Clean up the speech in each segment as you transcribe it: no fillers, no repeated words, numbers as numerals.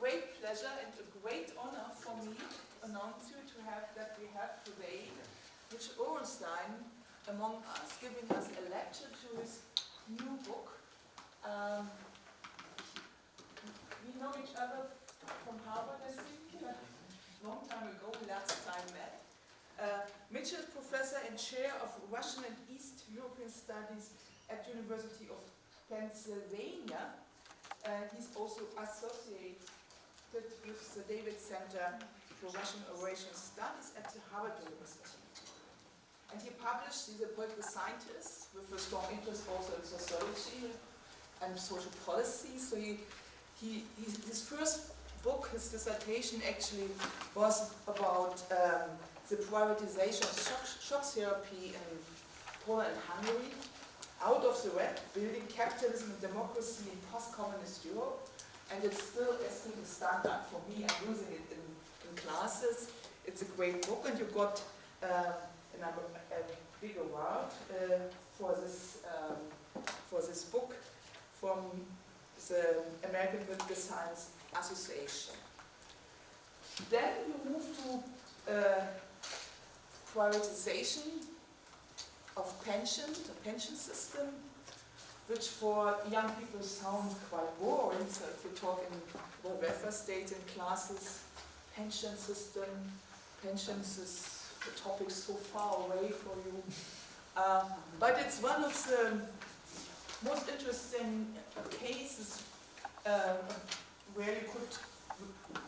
great pleasure and a great honor for me to announce you that we have today Richard Orenstein among us, giving us a lecture to his new book. We know each other from Harvard, I think, a long time ago, last time met. Mitchell is professor and chair of Russian and East European Studies at University of Pennsylvania. He's also associated with the David Center for Russian Eurasian Studies at the Harvard University. And he published, he's a political scientist with a strong interest also in sociology and social policy. So his first book, his dissertation actually was about the privatization of shock therapy in Poland and Hungary, out of the web, building capitalism and democracy in post-communist Europe. And it's still, I think, a standard for me. I'm using it in classes. It's a great book, and you got a big award for this book from the American Political Science Association. Then you move to privatization of pension, the pension system, which for young people sounds quite boring. So if you talk in the welfare state in classes, pensions is a topic so far away for you. But it's one of the most interesting cases where you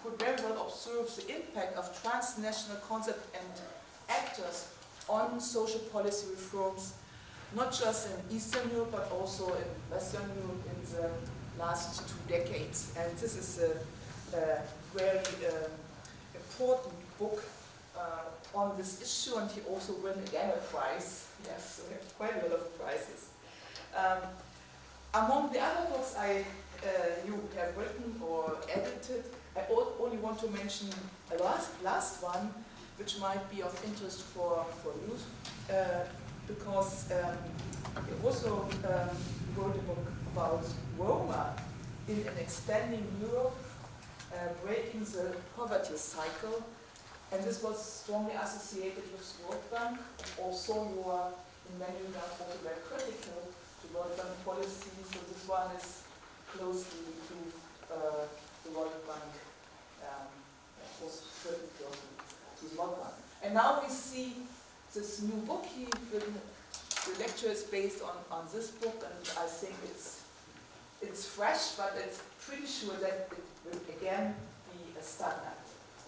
could very well observe the impact of transnational concepts and actors on social policy reforms, not just in Eastern Europe, but also in Western Europe in the last 2 decades. And this is a very important book on this issue, and he also won again a prize. Yes, so we have quite a lot of prizes. Among the other books you have written or edited, I only want to mention a last one, which might be of interest for you, because he also wrote a book about Roma in an expanding Europe, breaking the poverty cycle. And this was strongly associated with the World Bank. Also, you are in many ways also very critical to World Bank policy. So this one is closely to the World Bank, was pretty close to the World Bank. And now we see this new book. The lecture is based on this book, and I think it's fresh, but it's pretty sure that it will again be a standard.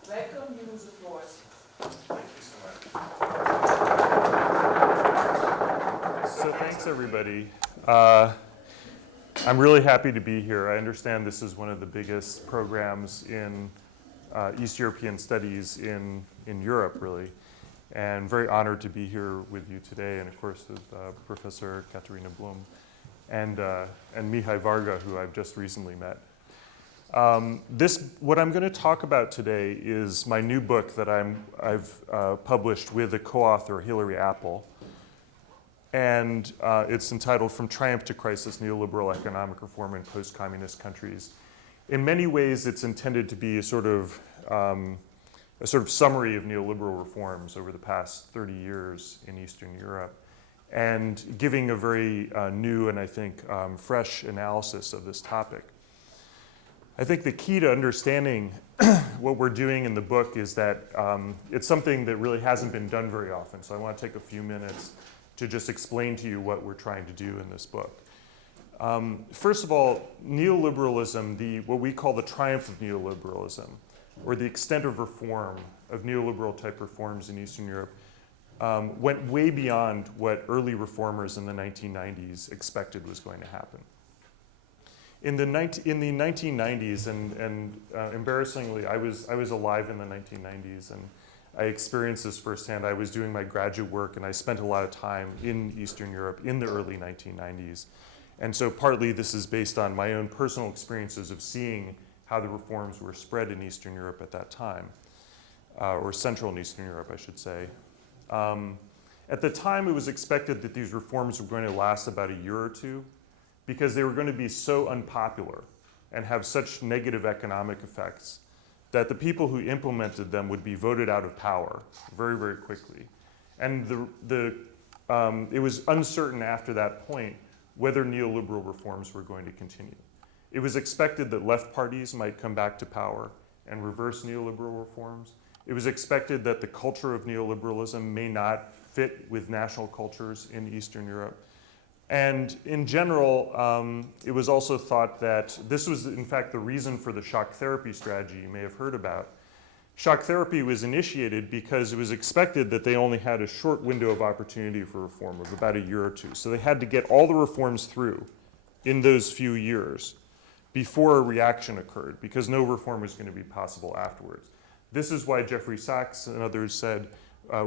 Welcome, you, the floor is yours. Thank you so much. So thanks, everybody. I'm really happy to be here. I understand this is one of the biggest programs in East European studies in Europe, really. And very honored to be here with you today, and of course with Professor Katarina Blum and Mihai Varga, who I've just recently met. What I'm going to talk about today is my new book that I've published with a co-author, Hilary Apple. And it's entitled From Triumph to Crisis, Neoliberal Economic Reform in Post-Communist Countries. In many ways, it's intended to be a sort of summary of neoliberal reforms over the past 30 years in Eastern Europe, and giving a very new and I think fresh analysis of this topic. I think the key to understanding what we're doing in the book is that it's something that really hasn't been done very often. So I want to take a few minutes to just explain to you what we're trying to do in this book. First of all, neoliberalism, what we call the triumph of neoliberalism, or the extent of reform of neoliberal type reforms in Eastern Europe, went way beyond what early reformers in the 1990s expected was going to happen. In the 1990s, and embarrassingly, I was alive in the 1990s, and I experienced this firsthand. I was doing my graduate work, and I spent a lot of time in Eastern Europe in the early 1990s. And so partly this is based on my own personal experiences of seeing how the reforms were spread in Eastern Europe at that time, or Central and Eastern Europe, I should say. At the time, it was expected that these reforms were going to last about a year or two, because they were going to be so unpopular and have such negative economic effects that the people who implemented them would be voted out of power very, very quickly. And it was uncertain after that point whether neoliberal reforms were going to continue. It was expected that left parties might come back to power and reverse neoliberal reforms. It was expected that the culture of neoliberalism may not fit with national cultures in Eastern Europe. And in general, it was also thought that this was, in fact, the reason for the shock therapy strategy you may have heard about. Shock therapy was initiated because it was expected that they only had a short window of opportunity for reform of about a year or two. So they had to get all the reforms through in those few years before a reaction occurred, because no reform was going to be possible afterwards. This is why Jeffrey Sachs and others said,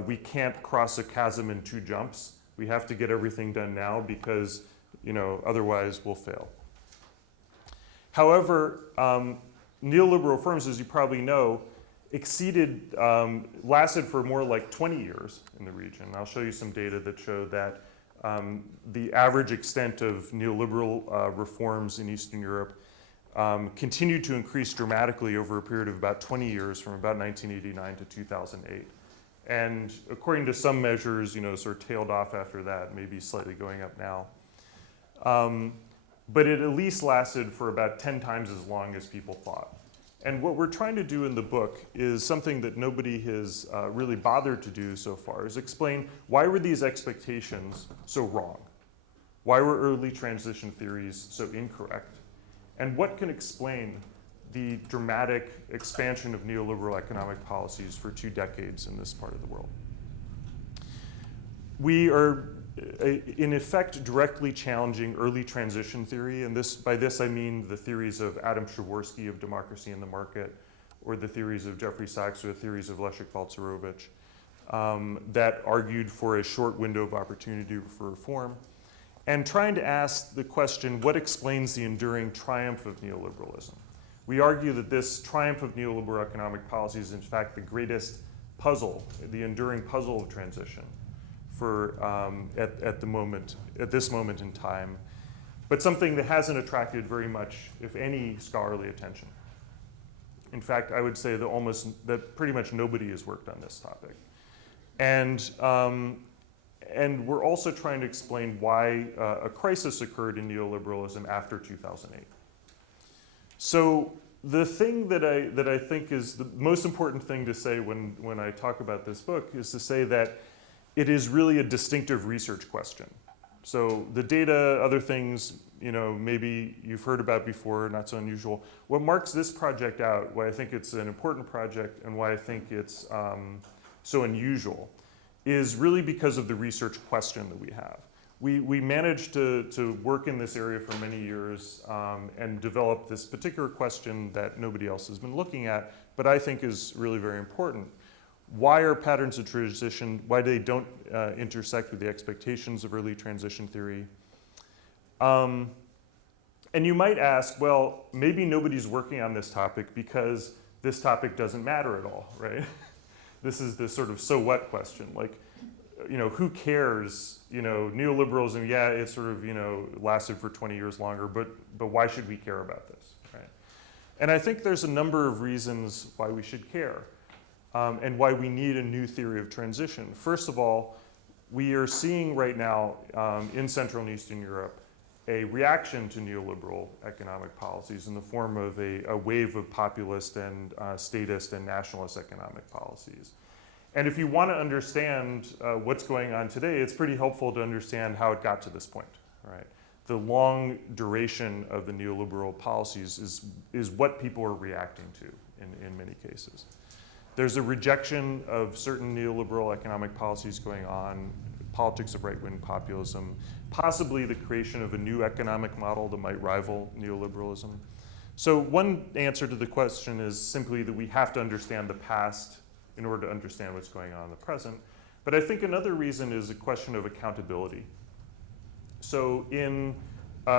we can't cross a chasm in 2 jumps. We have to get everything done now because, otherwise we'll fail. However, neoliberal reforms, as you probably know, lasted for more like 20 years in the region. I'll show you some data that show that the average extent of neoliberal reforms in Eastern Europe continued to increase dramatically over a period of about 20 years, from about 1989 to 2008. And according to some measures, sort of tailed off after that, maybe slightly going up now. But it at least lasted for about 10 times as long as people thought. And what we're trying to do in the book is something that nobody has really bothered to do so far, is explain why were these expectations so wrong? Why were early transition theories so incorrect? And what can explain the dramatic expansion of neoliberal economic policies for 2 decades in this part of the world? We are, in effect, directly challenging early transition theory, and by this I mean the theories of Adam Przeworski of democracy in the market, or the theories of Jeffrey Sachs, or the theories of Leszek Balcerowicz, that argued for a short window of opportunity for reform, and trying to ask the question, what explains the enduring triumph of neoliberalism? We argue that this triumph of neoliberal economic policy is in fact the greatest puzzle, the enduring puzzle of transition for at this moment in time, but something that hasn't attracted very much, if any, scholarly attention. In fact, I would say that pretty much nobody has worked on this topic. And we're also trying to explain why a crisis occurred in neoliberalism after 2008. So the thing that I think is the most important thing to say when I talk about this book is to say that it is really a distinctive research question. So the data, other things, maybe you've heard about before, not so unusual. What marks this project out, why I think it's an important project and why I think it's so unusual, is really because of the research question that we have. We managed to work in this area for many years and develop this particular question that nobody else has been looking at, but I think is really very important. Why are patterns of transition, why they don't intersect with the expectations of early transition theory? And you might ask, well, maybe nobody's working on this topic because this topic doesn't matter at all, right? This is the sort of so what question. Like, who cares? Neoliberalism, yeah, it sort of, lasted for 20 years longer, but why should we care about this, right? And I think there's a number of reasons why we should care. And why we need a new theory of transition. First of all, we are seeing right now in Central and Eastern Europe a reaction to neoliberal economic policies in the form of a wave of populist and statist and nationalist economic policies. And if you want to understand what's going on today, it's pretty helpful to understand how it got to this point, right? The long duration of the neoliberal policies is what people are reacting to in many cases. There's a rejection of certain neoliberal economic policies going on, politics of right-wing populism, possibly the creation of a new economic model that might rival neoliberalism. So one answer to the question is simply that we have to understand the past in order to understand what's going on in the present. But I think another reason is a question of accountability. So in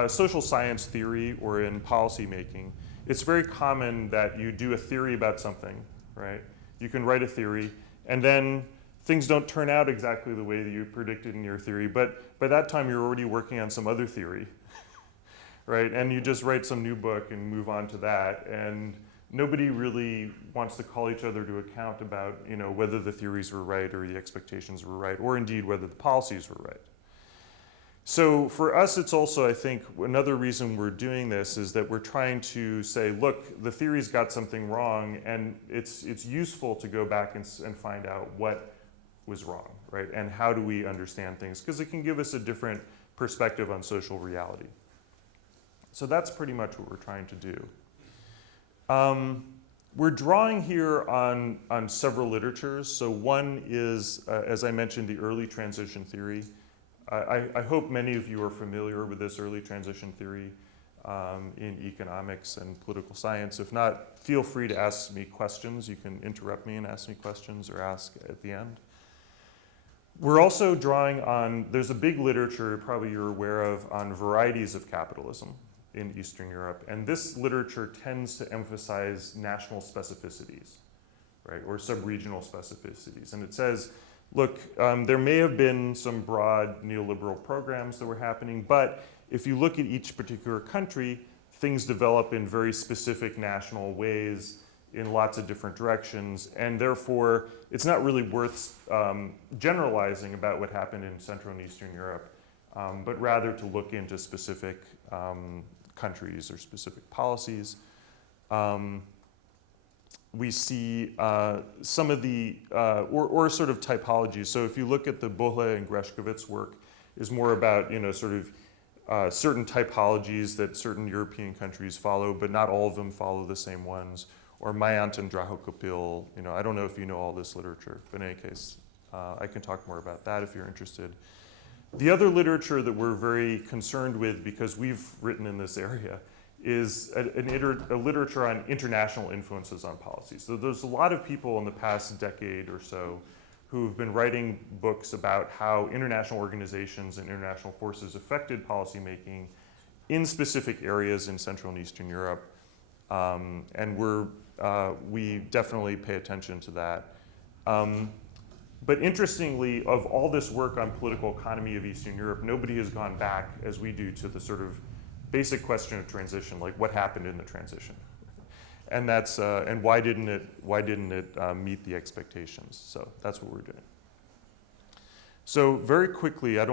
social science theory or in policy making, it's very common that you do a theory about something, right? You can write a theory, and then things don't turn out exactly the way that you predicted in your theory, but by that time you're already working on some other theory, right? And you just write some new book and move on to that. And nobody really wants to call each other to account about, whether the theories were right or the expectations were right, or indeed whether the policies were right. So for us, it's also, I think, another reason we're doing this is that we're trying to say, look, the theory's got something wrong, and it's useful to go back and find out what was wrong, right? And how do we understand things? Because it can give us a different perspective on social reality. So that's pretty much what we're trying to do. We're drawing here on several literatures. So one is, as I mentioned, the early transition theory. I hope many of you are familiar with this early transition theory in economics and political science. If not, feel free to ask me questions. You can interrupt me and ask me questions or ask at the end. We're also drawing on, there's a big literature, probably you're aware of, on varieties of capitalism in Eastern Europe. And this literature tends to emphasize national specificities, right, or sub-regional specificities. And it says, look, there may have been some broad neoliberal programs that were happening, but if you look at each particular country, things develop in very specific national ways in lots of different directions, and therefore it's not really worth generalizing about what happened in Central and Eastern Europe, but rather to look into specific countries or specific policies. We see some of the, or sort of typologies. So if you look at the Bohle and Greshkovitz work, is more about, sort of certain typologies that certain European countries follow, but not all of them follow the same ones. Or Mayant and Drahokopil, I don't know if you know all this literature, but in any case, I can talk more about that if you're interested. The other literature that we're very concerned with, because we've written in this area, is a literature on international influences on policy. So there's a lot of people in the past decade or so who've been writing books about how international organizations and international forces affected policymaking in specific areas in Central and Eastern Europe. And we definitely pay attention to that. But interestingly, of all this work on political economy of Eastern Europe, nobody has gone back, as we do, to the sort of basic question of transition, like what happened in the transition, and that's and why didn't it meet the expectations? So that's what we're doing. So very quickly, I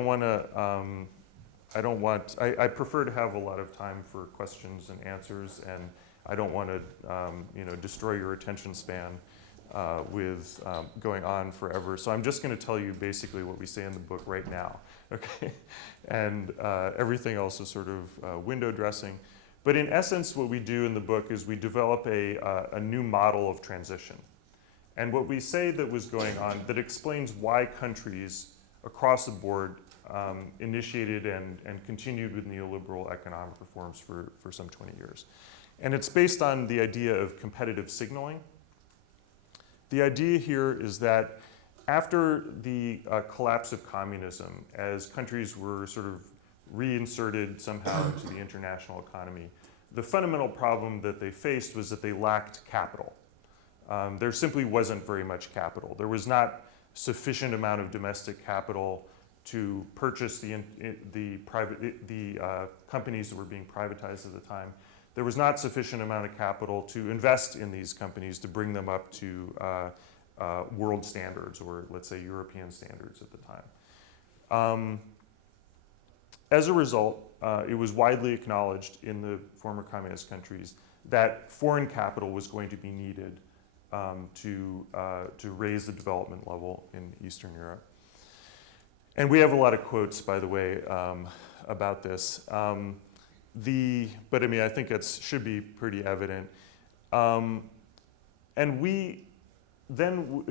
prefer to have a lot of time for questions and answers, and I don't want to destroy your attention span with going on forever. So I'm just going to tell you basically what we say in the book right now, okay? And everything else is sort of window dressing. But in essence, what we do in the book is we develop a new model of transition. And what we say that was going on that explains why countries across the board initiated and continued with neoliberal economic reforms for some 20 years. And it's based on the idea of competitive signaling. The idea here is that after the collapse of communism, as countries were sort of reinserted somehow into the international economy, the fundamental problem that they faced was that they lacked capital. There simply wasn't very much capital. There was not sufficient amount of domestic capital to purchase the companies that were being privatized at the time. There was not sufficient amount of capital to invest in these companies to bring them up to world standards, or let's say European standards at the time. As a result, it was widely acknowledged in the former communist countries that foreign capital was going to be needed to raise the development level in Eastern Europe. And we have a lot of quotes, by the way, about this. But I mean, I think it should be pretty evident. And we then,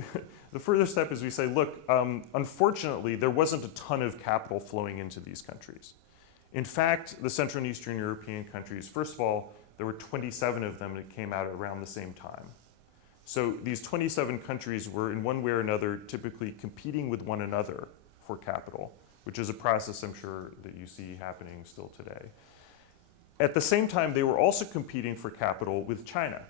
the further step is we say, look, unfortunately, there wasn't a ton of capital flowing into these countries. In fact, the Central and Eastern European countries, first of all, there were 27 of them that came out around the same time. So these 27 countries were in one way or another typically competing with one another for capital, which is a process I'm sure that you see happening still today. At the same time, they were also competing for capital with China,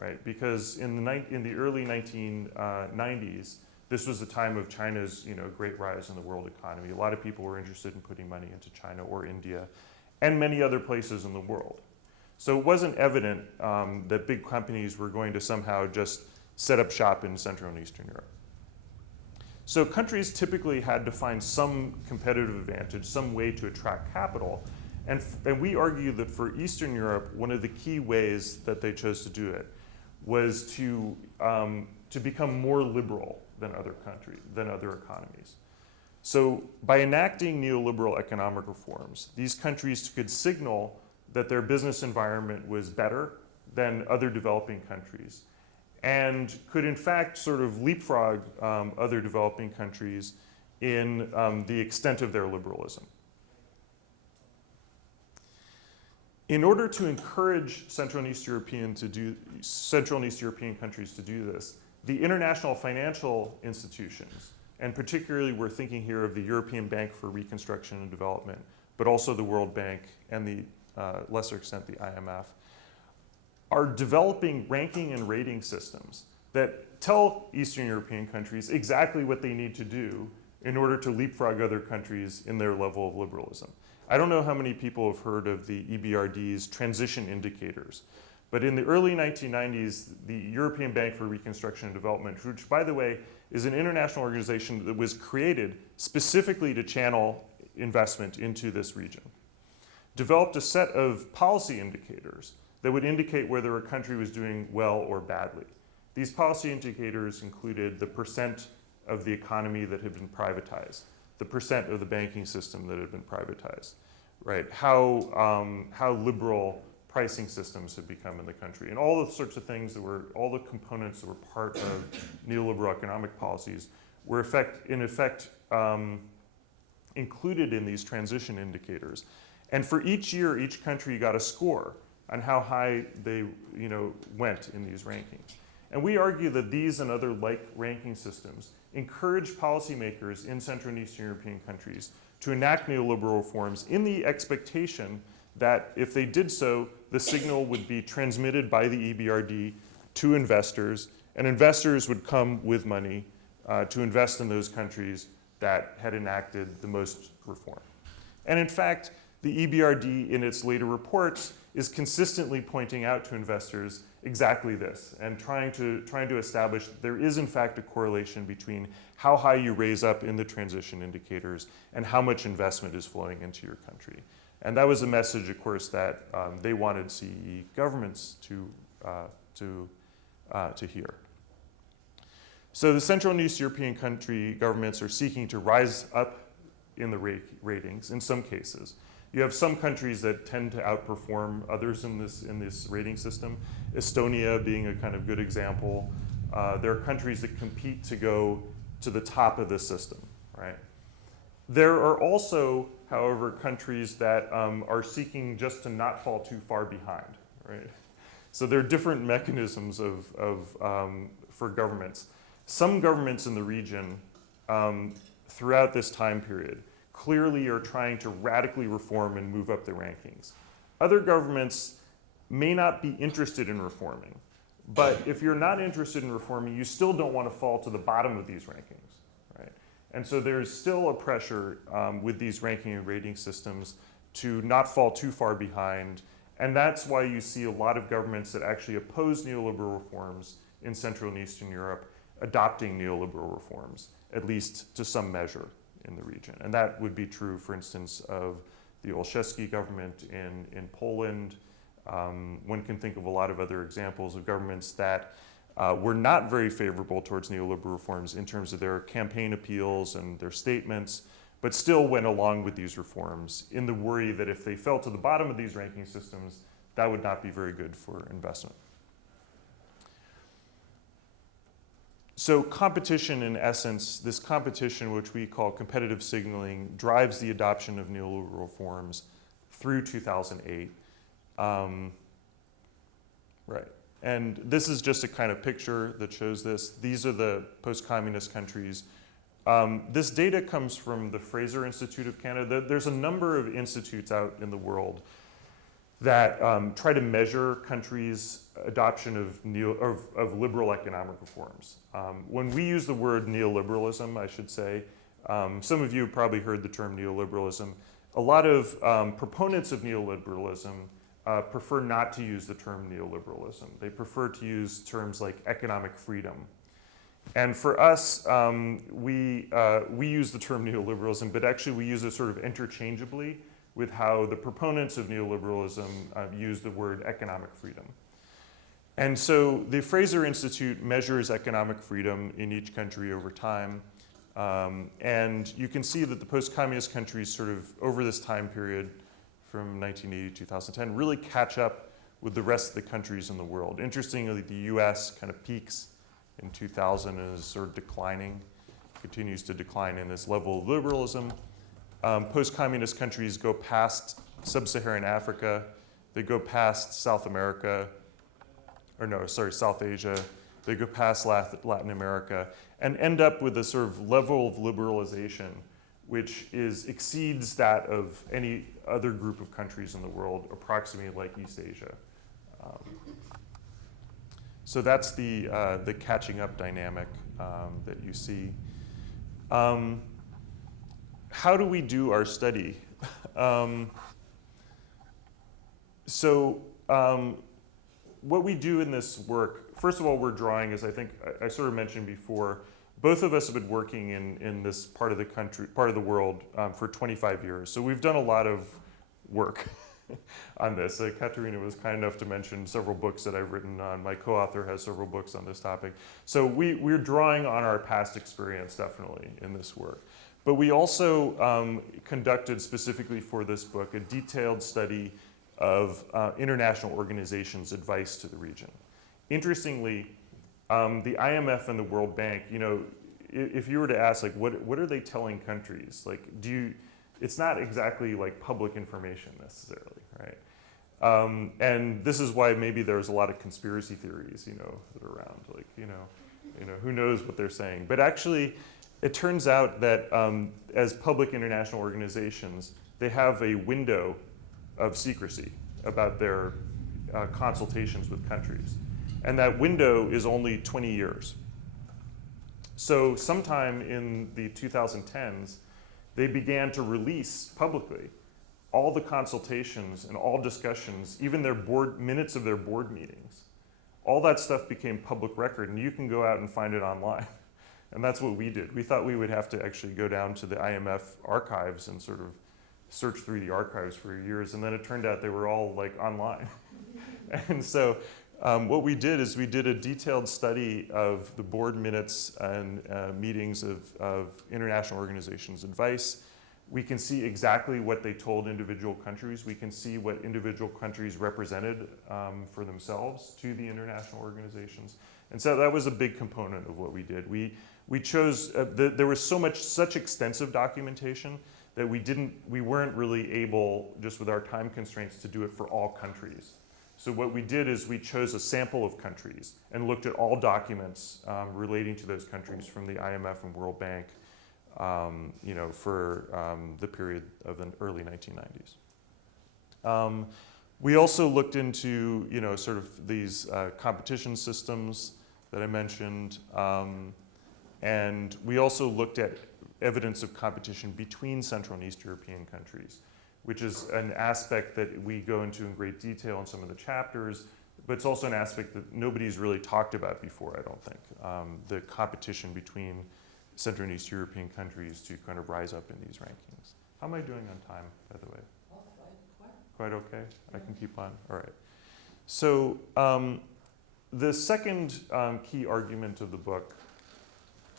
right? Because in the early 1990s, this was the time of China's great rise in the world economy. A lot of people were interested in putting money into China or India. and many other places in the world. So it wasn't evident that big companies were going to somehow just set up shop in Central and Eastern Europe. So countries typically had to find some competitive advantage, some way to attract capital. And we argue that for Eastern Europe, one of the key ways that they chose to do it was to become more liberal than other countries, than other economies. So by enacting neoliberal economic reforms, these countries could signal that their business environment was better than other developing countries, and could in fact sort of leapfrog other developing countries in the extent of their liberalism. In order to encourage Central and East European countries to do this, the international financial institutions, and particularly we're thinking here of the European Bank for Reconstruction and Development, but also the World Bank and the lesser extent the IMF, are developing ranking and rating systems that tell Eastern European countries exactly what they need to do in order to leapfrog other countries in their level of liberalism. I don't know how many people have heard of the EBRD's transition indicators, but in the early 1990s, the European Bank for Reconstruction and Development, which by the way is an international organization that was created specifically to channel investment into this region, developed a set of policy indicators that would indicate whether a country was doing well or badly. These policy indicators included the percent of the economy that had been privatized, the percent of the banking system that had been privatized, right? How liberal pricing systems had become in the country, and all the sorts of things that were, all the components that were part of neoliberal economic policies were in effect included in these transition indicators. And for each year, each country got a score on how high they went in these rankings. And we argue that these and other like ranking systems encourage policymakers in Central and Eastern European countries to enact neoliberal reforms in the expectation that if they did so, the signal would be transmitted by the EBRD to investors, and investors would come with money to invest in those countries that had enacted the most reform. And in fact, the EBRD in its later reports is consistently pointing out to investors exactly this, and trying to establish that there is in fact a correlation between how high you raise up in the transition indicators and how much investment is flowing into your country. And that was a message, of course, that they wanted CEE governments to hear. So the Central and East European country governments are seeking to rise up in the ratings in some cases. You have some countries that tend to outperform others in this rating system, Estonia being a kind of good example. There are countries that compete to go to the top of this system, right? There are also, however, countries that are seeking just to not fall too far behind, right? So there are different mechanisms for governments. Some governments in the region throughout this time period clearly are trying to radically reform and move up the rankings. Other governments may not be interested in reforming, but if you're not interested in reforming, you still don't want to fall to the bottom of these rankings, right? And so there's still a pressure with these ranking and rating systems to not fall too far behind, and that's why you see a lot of governments that actually oppose neoliberal reforms in Central and Eastern Europe adopting neoliberal reforms, at least to some measure in the region. And that would be true, for instance, of the Olszewski government in Poland. One can think of a lot of other examples of governments that were not very favorable towards neoliberal reforms in terms of their campaign appeals and their statements, but still went along with these reforms in the worry that if they fell to the bottom of these ranking systems, that would not be very good for investment. So competition, in essence, this competition, which we call competitive signaling, drives the adoption of neoliberal reforms through 2008. Right. And this is just a kind of picture that shows this. These are the post-communist countries. This data comes from the Fraser Institute of Canada. There's a number of institutes out in the world that try to measure countries' adoption of liberal economic reforms. When we use the word neoliberalism, I should say, some of you have probably heard the term neoliberalism. a lot of proponents of neoliberalism prefer not to use the term neoliberalism. They prefer to use terms like economic freedom. And for us, we use the term neoliberalism, but actually we use it sort of interchangeably with how the proponents of neoliberalism use the word economic freedom. And so the Fraser Institute measures economic freedom in each country over time. And you can see that the post-communist countries sort of over this time period from 1980 to 2010 really catch up with the rest of the countries in the world. Interestingly, the US kind of peaks in 2000 and is sort of declining, continues to decline in its level of liberalism. Post-communist countries go past sub-Saharan Africa, they go past South America, or no, sorry, South Asia, they go past Latin America, and end up with a sort of level of liberalization which exceeds that of any other group of countries in the world, approximately like East Asia. So that's the catching up dynamic that you see. How do we do our study? What we do in this work, first of all, we're drawing, as I think I sort of mentioned before, both of us have been working in this part of the world for 25 years. So we've done a lot of work on this. Katerina was kind enough to mention several books that I've written on. My co-author has several books on this topic. So we're drawing on our past experience, definitely, in this work. But we also conducted, specifically for this book, a detailed study of international organizations' advice to the region. Interestingly, the IMF and the World Bank, you know, if you were to ask, like, what are they telling countries? Like, it's not exactly like public information necessarily, right? And this is why maybe there's a lot of conspiracy theories, you know, that are around, like, you know, who knows what they're saying. But actually, it turns out that as public international organizations, they have a window of secrecy about their consultations with countries. And that window is only 20 years. So sometime in the 2010s, they began to release publicly all the consultations and all discussions, even their minutes of their board meetings. All that stuff became public record, and you can go out and find it online. And that's what we did. We thought we would have to actually go down to the IMF archives and sort of search through the archives for years, and then it turned out they were all like online. And so what we did is we did a detailed study of the board minutes and meetings of international organizations' advice. We can see exactly what they told individual countries. We can see what individual countries represented for themselves to the international organizations. And so that was a big component of what we did. We chose, there was such extensive documentation that we weren't really able, just with our time constraints, to do it for all countries. So what we did is we chose a sample of countries and looked at all documents relating to those countries from the IMF and World Bank, you know, for the period of the early 1990s. We also looked into, you know, sort of these competition systems that I mentioned, and we also looked at evidence of competition between Central and East European countries, which is an aspect that we go into in great detail in some of the chapters, but it's also an aspect that nobody's really talked about before, I don't think. The competition between Central and East European countries to kind of rise up in these rankings. How am I doing on time, by the way? Oh, Quite okay? Yeah. I can keep on, all right. So the second key argument of the book,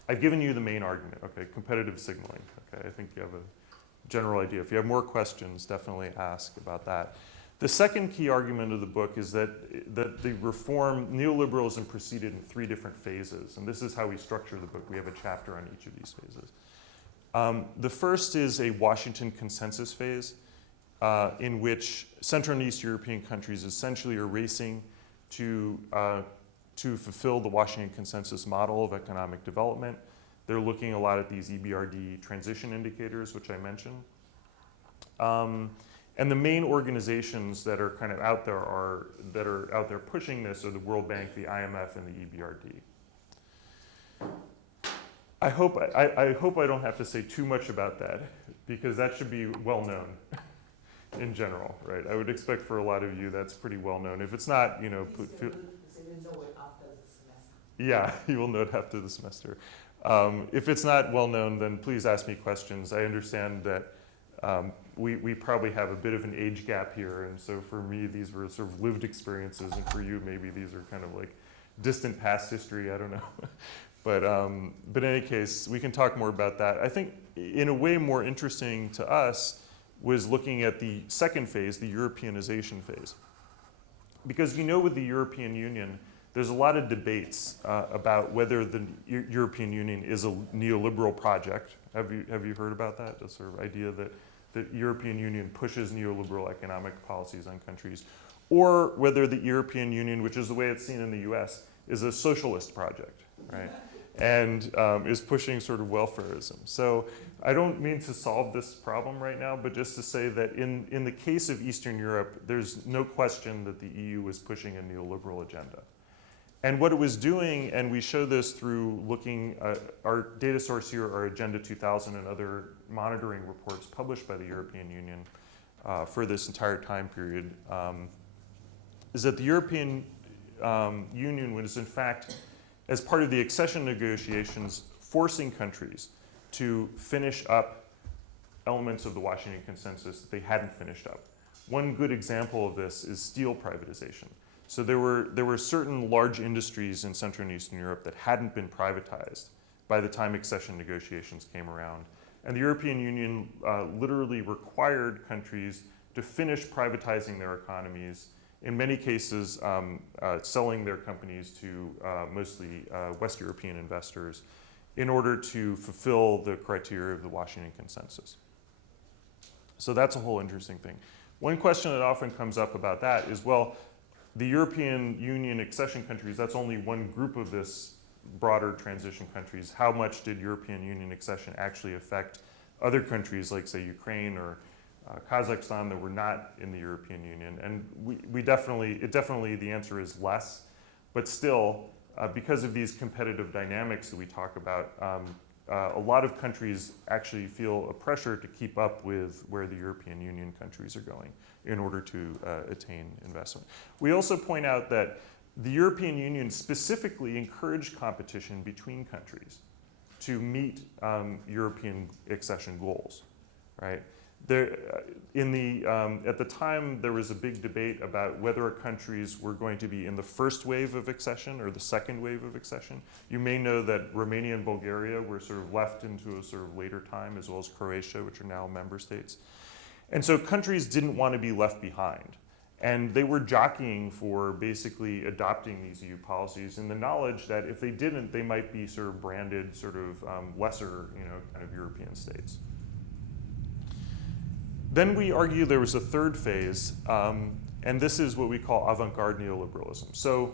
I've given you the main argument, okay, competitive signaling, okay? I think you have a general idea. If you have more questions, definitely ask about that. The second key argument of the book is that the reform, neoliberalism proceeded in 3 different phases, and this is how we structure the book. We have a chapter on each of these phases. The first is a Washington consensus phase, in which Central and East European countries essentially are racing to fulfill the Washington consensus model of economic development. They're looking a lot at these EBRD transition indicators, which I mentioned. And the main organizations that are kind of out there pushing this are the World Bank, the IMF, and the EBRD. I hope I don't have to say too much about that, because that should be well known in general, right? I would expect for a lot of you that's pretty well known. If it's not, you know, yeah, you will know it after the semester. If it's not well known, then please ask me questions. I understand that we probably have a bit of an age gap here, and so for me, these were sort of lived experiences, and for you, maybe these are kind of like distant past history, I don't know. But in any case, we can talk more about that. I think in a way more interesting to us was looking at the second phase, the Europeanization phase. Because you know with the European Union, there's a lot of debates about whether the European Union is a neoliberal project. Have you heard about that? The sort of idea that the European Union pushes neoliberal economic policies on countries, or whether the European Union, which is the way it's seen in the US, is a socialist project, right? And is pushing sort of welfarism. So I don't mean to solve this problem right now, but just to say that in the case of Eastern Europe, there's no question that the EU was pushing a neoliberal agenda. And what it was doing, and we show this through looking at our data source here, our Agenda 2000 and other monitoring reports published by the European Union for this entire time period, is that the European Union was in fact, as part of the accession negotiations, forcing countries to finish up elements of the Washington Consensus that they hadn't finished up. One good example of this is steel privatization. So there were certain large industries in Central and Eastern Europe that hadn't been privatized by the time accession negotiations came around. And the European Union literally required countries to finish privatizing their economies, in many cases selling their companies to mostly West European investors in order to fulfill the criteria of the Washington Consensus. So that's a whole interesting thing. One question that often comes up about that is, well, the European Union accession countries, that's only one group of this broader transition countries. How much did European Union accession actually affect other countries like, say, Ukraine or Kazakhstan that were not in the European Union? And the answer is less, but still, because of these competitive dynamics that we talk about, a lot of countries actually feel a pressure to keep up with where the European Union countries are going in order to attain investment. We also point out that the European Union specifically encouraged competition between countries to meet European accession goals, right? At the time, there was a big debate about whether countries were going to be in the first wave of accession or the second wave of accession. You may know that Romania and Bulgaria were sort of left into a sort of later time, as well as Croatia, which are now member states. And so countries didn't want to be left behind. And they were jockeying for basically adopting these EU policies in the knowledge that if they didn't, they might be sort of branded sort of lesser, kind of European states. Then we argue there was a third phase, and this is what we call avant-garde neoliberalism. So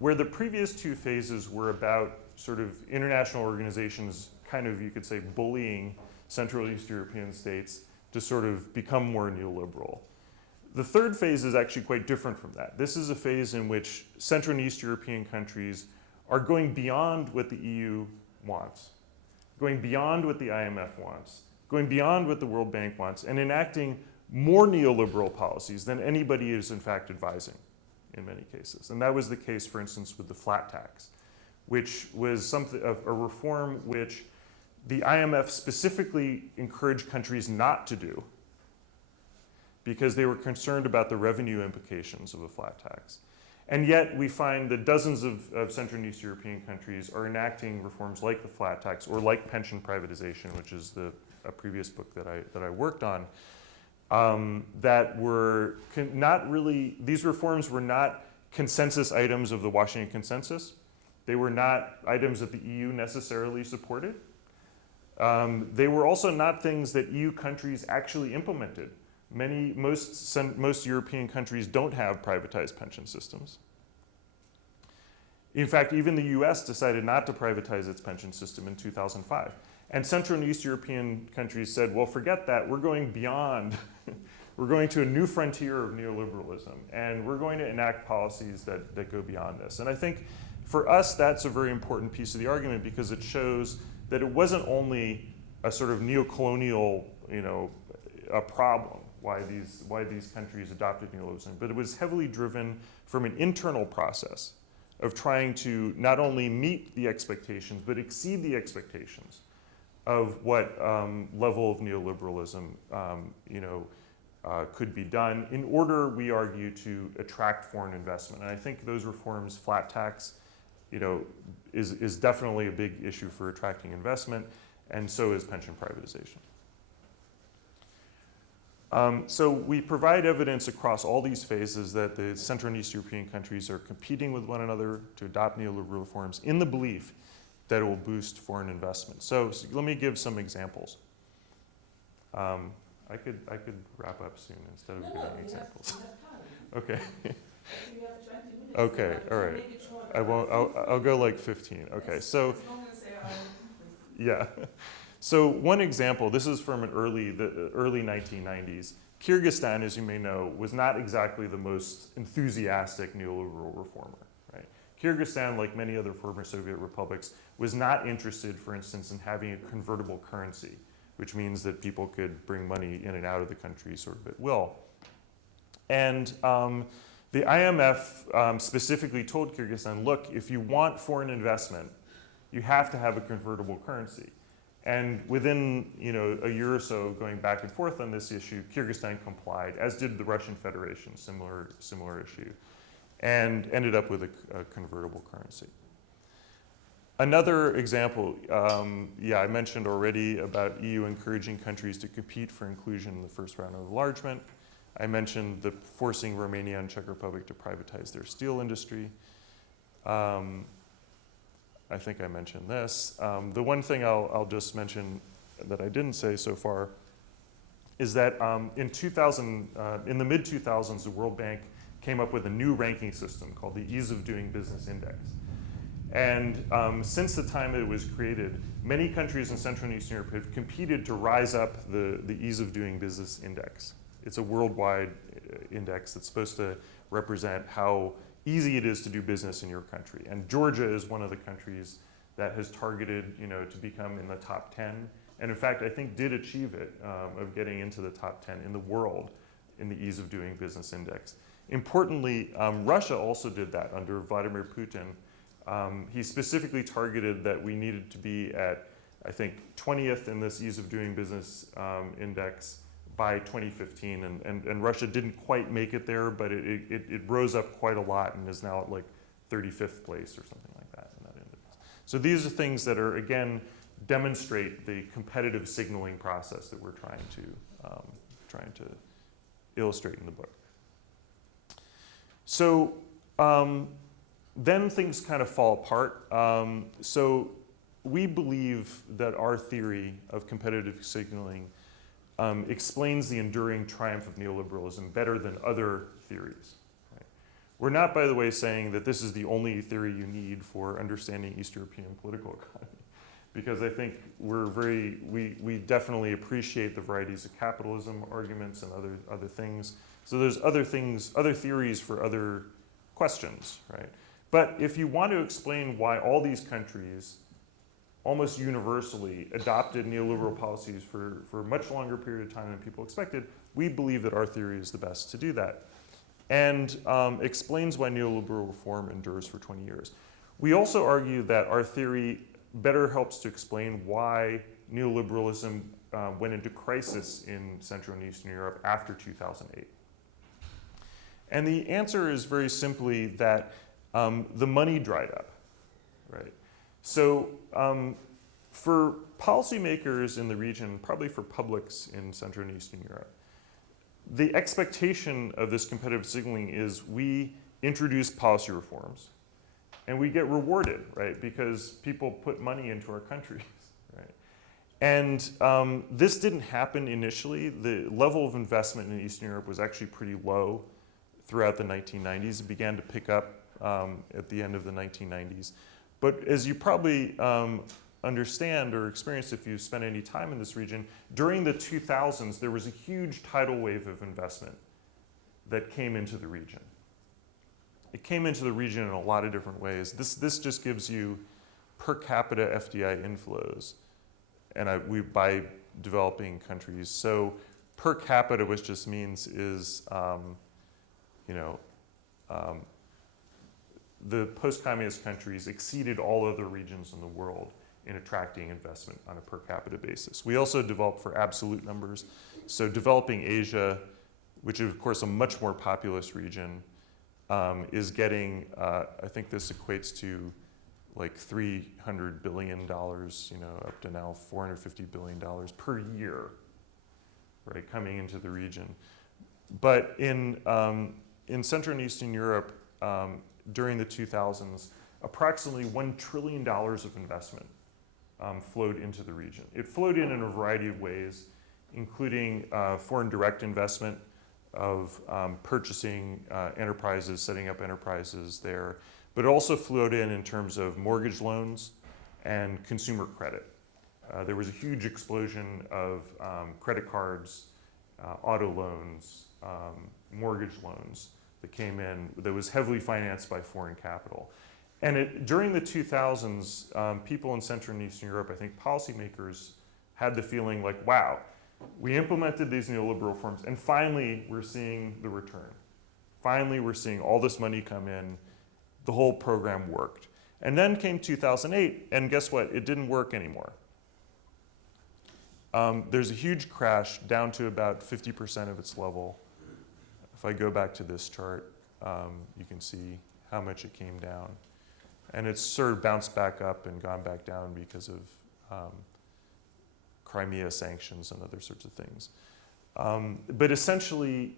where the previous two phases were about sort of international organizations kind of, you could say, bullying Central East European states to sort of become more neoliberal. The third phase is actually quite different from that. This is a phase in which Central and East European countries are going beyond what the EU wants, going beyond what the IMF wants, going beyond what the World Bank wants, and enacting more neoliberal policies than anybody is in fact advising in many cases. And that was the case, for instance, with the flat tax, which was a reform which the IMF specifically encouraged countries not to do because they were concerned about the revenue implications of a flat tax. And yet we find that dozens of Central and East European countries are enacting reforms like the flat tax or like pension privatization, which is a previous book that I worked on, that were not really, these reforms were not consensus items of the Washington Consensus. They were not items that the EU necessarily supported. They were also not things that EU countries actually implemented. Most European countries don't have privatized pension systems. In fact, even the US decided not to privatize its pension system in 2005. And Central and East European countries said, well, forget that, we're going beyond, we're going to a new frontier of neoliberalism, and we're going to enact policies that go beyond this. And I think for us, that's a very important piece of the argument because it shows that it wasn't only a sort of neo-colonial, a problem why these countries adopted neoliberalism, but it was heavily driven from an internal process of trying to not only meet the expectations, but exceed the expectations of what level of neoliberalism could be done in order, we argue, to attract foreign investment. And I think those reforms, flat tax, is definitely a big issue for attracting investment, and so is pension privatization. So we provide evidence across all these phases that the Central and East European countries are competing with one another to adopt neoliberal reforms in the belief that it will boost foreign investment. So let me give some examples. I could wrap up soon instead of giving examples. Okay. You have 20 minutes. Okay, all right. Make it short. I won't. I'll go like 15. Okay, Yes, so as long as they are yeah. So one example. This is from the early 1990s. Kyrgyzstan, as you may know, was not exactly the most enthusiastic neoliberal reformer. Right? Kyrgyzstan, like many other former Soviet republics, was not interested, for instance, in having a convertible currency, which means that people could bring money in and out of the country sort of at will. And the IMF specifically told Kyrgyzstan, look, if you want foreign investment, you have to have a convertible currency. And within a year or so going back and forth on this issue, Kyrgyzstan complied, as did the Russian Federation, similar issue, and ended up with a convertible currency. Another example, I mentioned already about EU encouraging countries to compete for inclusion in the first round of enlargement. I mentioned the forcing Romania and Czech Republic to privatize their steel industry. I think I mentioned this. The one thing I'll just mention that I didn't say so far is that in the mid-2000s, the World Bank came up with a new ranking system called the Ease of Doing Business Index. And since the time it was created, many countries in Central and Eastern Europe have competed to rise up the Ease of Doing Business Index. It's a worldwide index that's supposed to represent how easy it is to do business in your country. And Georgia is one of the countries that has targeted to become in the top 10. And in fact, I think did achieve it, of getting into the top 10 in the world in the Ease of Doing Business Index. Importantly, Russia also did that under Vladimir Putin. He specifically targeted that we needed to be at, I think, 20th in this Ease of Doing Business Index by 2015. And Russia didn't quite make it there, but it rose up quite a lot and is now at like 35th place or something like that in that index. So these are things that are, again, demonstrate the competitive signaling process that we're trying to illustrate in the book. So then things kind of fall apart. So we believe that our theory of competitive signaling explains the enduring triumph of neoliberalism better than other theories. Right? We're not, by the way, saying that this is the only theory you need for understanding East European political economy, because I think we definitely appreciate the varieties of capitalism arguments and other things. So there's other theories for other questions, right? But if you want to explain why all these countries almost universally adopted neoliberal policies for a much longer period of time than people expected, we believe that our theory is the best to do that, and explains why neoliberal reform endures for 20 years. We also argue that our theory better helps to explain why neoliberalism went into crisis in Central and Eastern Europe after 2008. And the answer is very simply that the money dried up, right? So for policymakers in the region, probably for publics in Central and Eastern Europe, the expectation of this competitive signaling is we introduce policy reforms and we get rewarded, right? Because people put money into our countries, right? And this didn't happen initially. The level of investment in Eastern Europe was actually pretty low throughout the 1990s. It began to pick up at the end of the 1990s. But as you probably understand or experienced if you spent any time in this region, during the 2000s, there was a huge tidal wave of investment that came into the region. It came into the region in a lot of different ways. This just gives you per capita FDI inflows. we by developing countries. So per capita, which just means is, the post-communist countries exceeded all other regions in the world in attracting investment on a per capita basis. We also developed for absolute numbers. So developing Asia, which is of course a much more populous region, is getting, I think this equates to like $300 billion, up to now $450 billion per year, right, coming into the region. But in Central and Eastern Europe, during the 2000s, approximately $1 trillion of investment flowed into the region. It flowed in a variety of ways, including foreign direct investment of purchasing enterprises, setting up enterprises there, but it also flowed in terms of mortgage loans and consumer credit. There was a huge explosion of credit cards, auto loans, mortgage loans that came in that was heavily financed by foreign capital. And during the 2000s, people in Central and Eastern Europe, I think policymakers had the feeling like, wow, we implemented these neoliberal reforms and finally we're seeing the return. Finally, we're seeing all this money come in. The whole program worked. And then came 2008, and guess what? It didn't work anymore. There's a huge crash down to about 50% of its level. If I go back to this chart, you can see how much it came down. And it's sort of bounced back up and gone back down because of Crimea sanctions and other sorts of things. But essentially,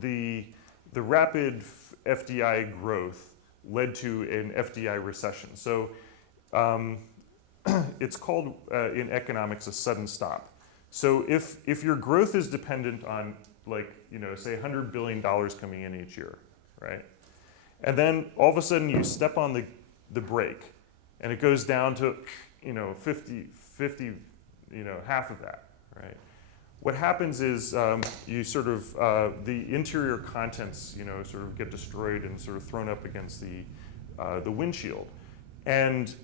the rapid FDI growth led to an FDI recession. So it's called in economics a sudden stop. So if your growth is dependent on say $100 billion coming in each year, right? And then all of a sudden you step on the brake and it goes down to 50, half of that, right? What happens is you sort of, the interior contents, sort of get destroyed and sort of thrown up against the windshield. And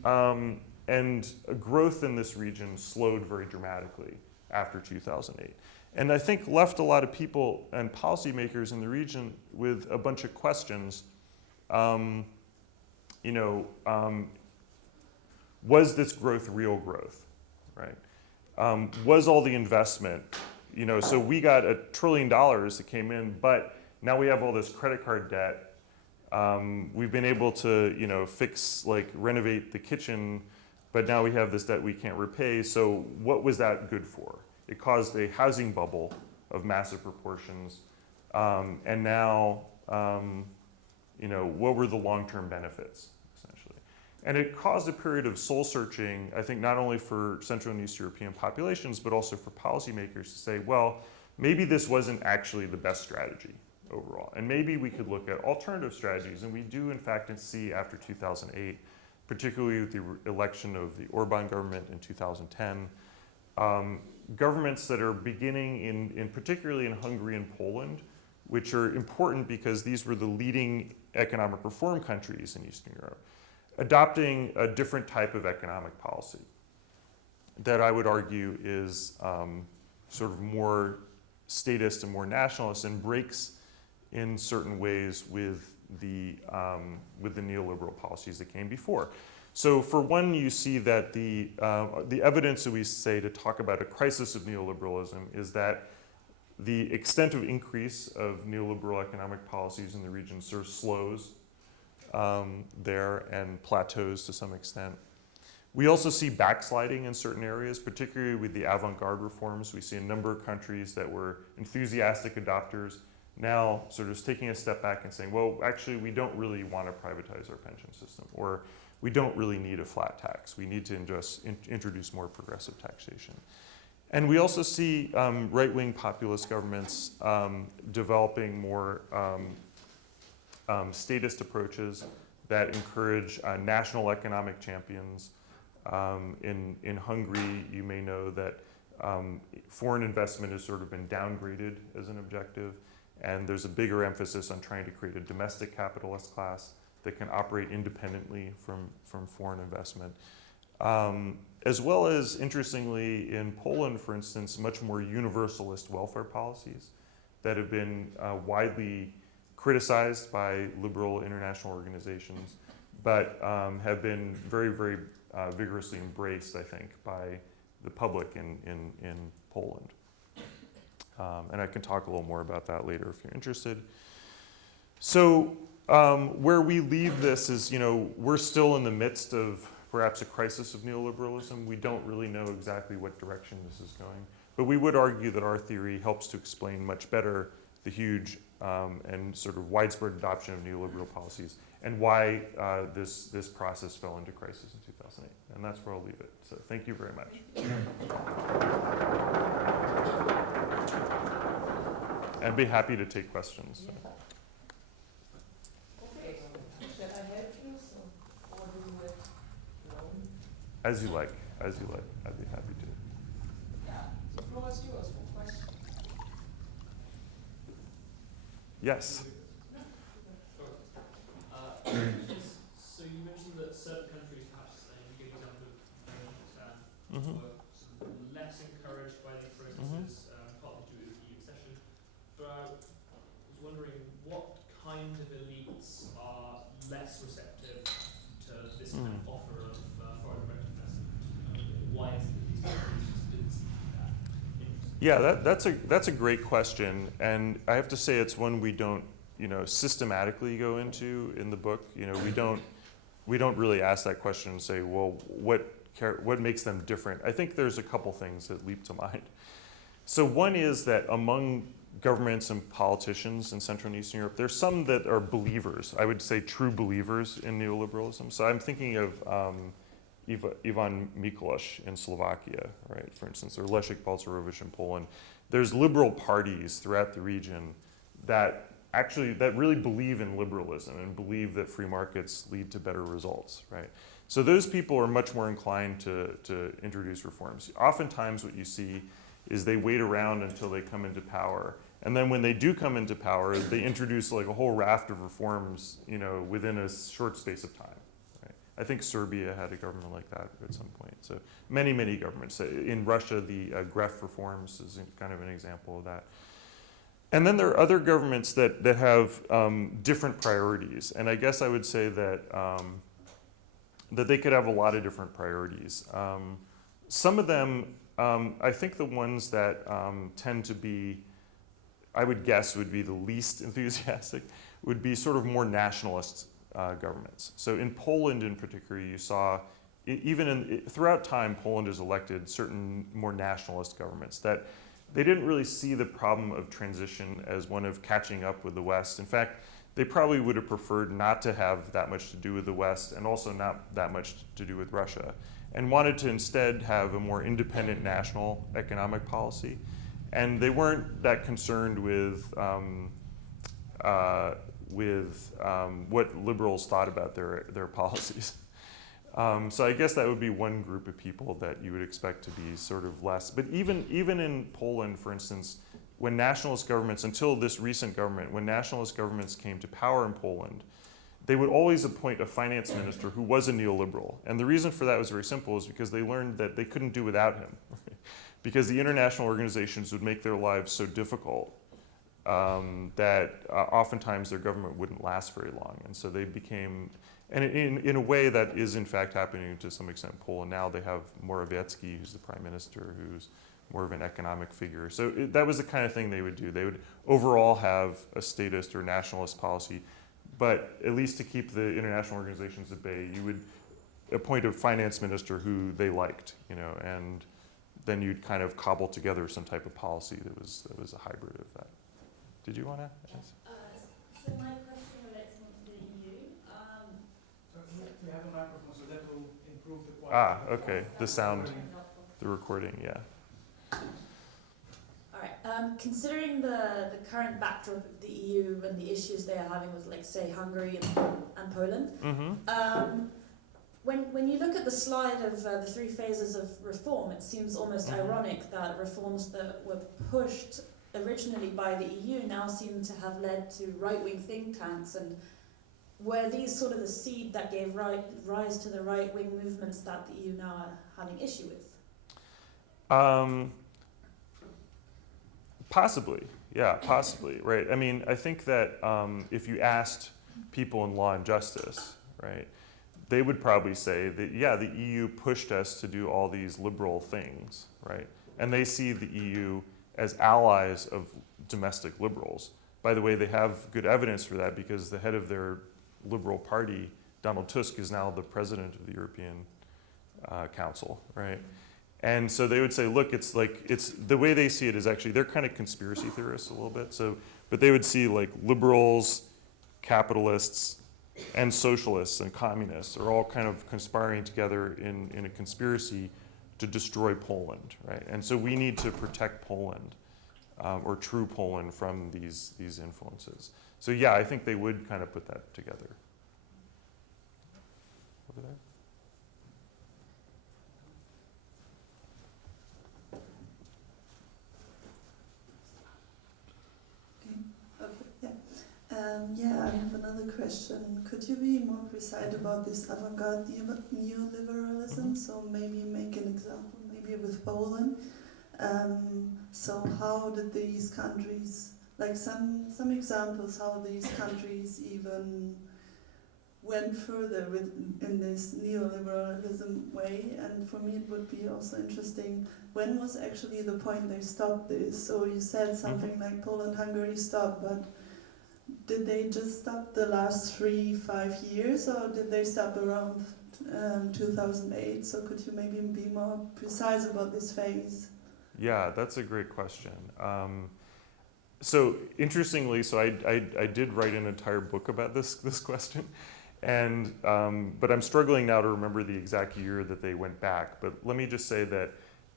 growth in this region slowed very dramatically after 2008. And I think left a lot of people and policymakers in the region with a bunch of questions. Was this growth real growth, right? Was all the investment, so we got $1 trillion that came in, but now we have all this credit card debt. We've been able to, fix, renovate the kitchen, but now we have this debt we can't repay. So what was that good for? It caused a housing bubble of massive proportions. And now, what were the long-term benefits, essentially? And it caused a period of soul searching, I think, not only for Central and East European populations, but also for policymakers to say, well, maybe this wasn't actually the best strategy overall. And maybe we could look at alternative strategies. And we do, in fact, see after 2008, particularly with the election of the Orban government in 2010, governments that are beginning particularly in Hungary and Poland, which are important because these were the leading economic reform countries in Eastern Europe, adopting a different type of economic policy that I would argue is sort of more statist and more nationalist and breaks in certain ways with the neoliberal policies that came before. So for one, you see that the evidence that we say to talk about a crisis of neoliberalism is that the extent of increase of neoliberal economic policies in the region sort of slows there and plateaus to some extent. We also see backsliding in certain areas, particularly with the avant-garde reforms. We see a number of countries that were enthusiastic adopters now sort of taking a step back and saying, well, actually, we don't really want to privatize our pension system, or we don't really need a flat tax. We need to introduce more progressive taxation. And we also see right-wing populist governments developing more statist approaches that encourage national economic champions. In Hungary, you may know that foreign investment has sort of been downgraded as an objective, and there's a bigger emphasis on trying to create a domestic capitalist class that can operate independently from foreign investment. as well as, interestingly, in Poland, for instance, much more universalist welfare policies that have been widely criticized by liberal international organizations, but have been very, very vigorously embraced, I think, by the public in Poland. And I can talk a little more about that later if you're interested. So where we leave this is, we're still in the midst of perhaps a crisis of neoliberalism. We don't really know exactly what direction this is going. But we would argue that our theory helps to explain much better the huge and sort of widespread adoption of neoliberal policies and why this process fell into crisis in 2008. And that's where I'll leave it. So thank you very much. I'd be happy to take questions. So. Okay, shall I help you? Or do you alone? As you like, as you like. I'd be happy to. Yeah, the floor is yours for questions. Yes. So you mentioned that certain countries, perhaps you gave the example of Orenstein, were sort of less encouraged by these processes, partly due to the EU accession. But I was wondering what kind of elites are less receptive to this kind of offer of foreign direct investment? Why is it that these countries just didn't see that interest? Yeah, that's a great question, and I have to say it's one we don't systematically go into in the book. We don't really ask that question and say, well, what makes them different? I think there's a couple things that leap to mind. So one is that among governments and politicians in Central and Eastern Europe, there's some that are believers, I would say true believers in neoliberalism. So I'm thinking of Ivan Mikuláš in Slovakia, right, for instance, or Leszek Balcerowicz in Poland. There's liberal parties throughout the region that really believe in liberalism and believe that free markets lead to better results, right? So those people are much more inclined to introduce reforms. Oftentimes what you see is they wait around until they come into power. And then when they do come into power, they introduce like a whole raft of reforms, within a short space of time. Right? I think Serbia had a government like that at some point. So many, many governments. In Russia, the Gref reforms is kind of an example of that. And then there are other governments that have different priorities. And I guess I would say that, that they could have a lot of different priorities. Some of them, I think the ones that tend to be, I would guess would be the least enthusiastic, would be sort of more nationalist governments. So in Poland in particular, you saw, throughout time, Poland has elected certain more nationalist governments that they didn't really see the problem of transition as one of catching up with the West. In fact, they probably would have preferred not to have that much to do with the West and also not that much to do with Russia, and wanted to instead have a more independent national economic policy. And they weren't that concerned with what liberals thought about their policies. So I guess that would be one group of people that you would expect to be sort of less. But even in Poland, for instance, when nationalist governments, until this recent government, when nationalist governments came to power in Poland, they would always appoint a finance minister who was a neoliberal. And the reason for that was very simple, is because they learned that they couldn't do without him. Because the international organizations would make their lives so difficult that oftentimes their government wouldn't last very long. And so they became, and in a way that is in fact happening to some extent in Poland now. They have Morawiecki, who's the prime minister, who's more of an economic figure. So that was the kind of thing they would do. They would overall have a statist or nationalist policy, but at least to keep the international organizations at bay, you would appoint a finance minister who they liked, and then you'd kind of cobble together some type of policy that was a hybrid of that. Did you want to ask? So my question relates more to the EU. We have a microphone, so that will improve the quality. Okay. The sound, the recording, yeah. All right. Considering the current backdrop of the EU and the issues they are having with, like, say, Hungary and Poland, when you look at the slide of the three phases of reform, it seems almost ironic that reforms that were pushed originally by the EU now seem to have led to right-wing think tanks and were these sort of the seed that gave rise to the right-wing movements that the EU now are having issue with? Possibly, yeah, possibly, right? I mean, I think that if you asked people in Law and Justice, right, they would probably say that, yeah, the EU pushed us to do all these liberal things, right? And they see the EU as allies of domestic liberals. By the way, they have good evidence for that because the head of their liberal party, Donald Tusk, is now the president of the European Council, right? And so they would say, look, it's the way they see it is actually, they're kind of conspiracy theorists a little bit. So, but they would see like liberals, capitalists, and socialists and communists are all kind of conspiring together in a conspiracy to destroy Poland, right? And so we need to protect Poland, or true Poland, from these influences. So yeah, I think they would kind of put that together. Over there. Yeah, I have another question. Could you be more precise about this avant-garde neoliberalism? So maybe make an example, maybe with Poland. So how did these countries, like some examples, how these countries even went further in this neoliberalism way? And for me, it would be also interesting, when was actually the point they stopped this? So you said something like Poland, Hungary stopped, but did they just stop the last 3-5 years, or did they stop around 2008? So could you maybe be more precise about this phase? Yeah, that's a great question. So interestingly, so I did write an entire book about this question, and but I'm struggling now to remember the exact year that they went back. But let me just say that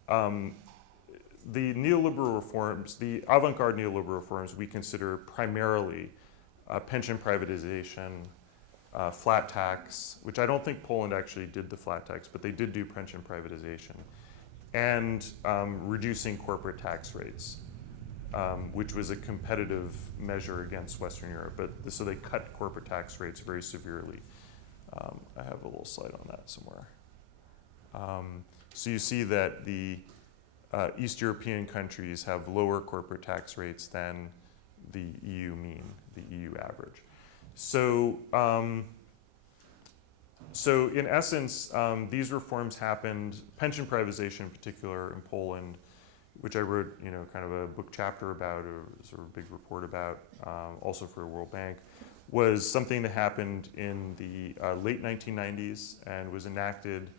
the neoliberal reforms, the avant-garde neoliberal reforms, we consider primarily pension privatization, flat tax, which I don't think Poland actually did the flat tax, but they did do pension privatization, and reducing corporate tax rates, which was a competitive measure against Western Europe. But so they cut corporate tax rates very severely. I have a little slide on that somewhere. So you see that the East European countries have lower corporate tax rates than the EU mean, the EU average. So, so in essence, these reforms happened, pension privatization in particular in Poland, which I wrote, kind of a book chapter about, or sort of a big report about, also for the World Bank, was something that happened in the late 1990s and was enacted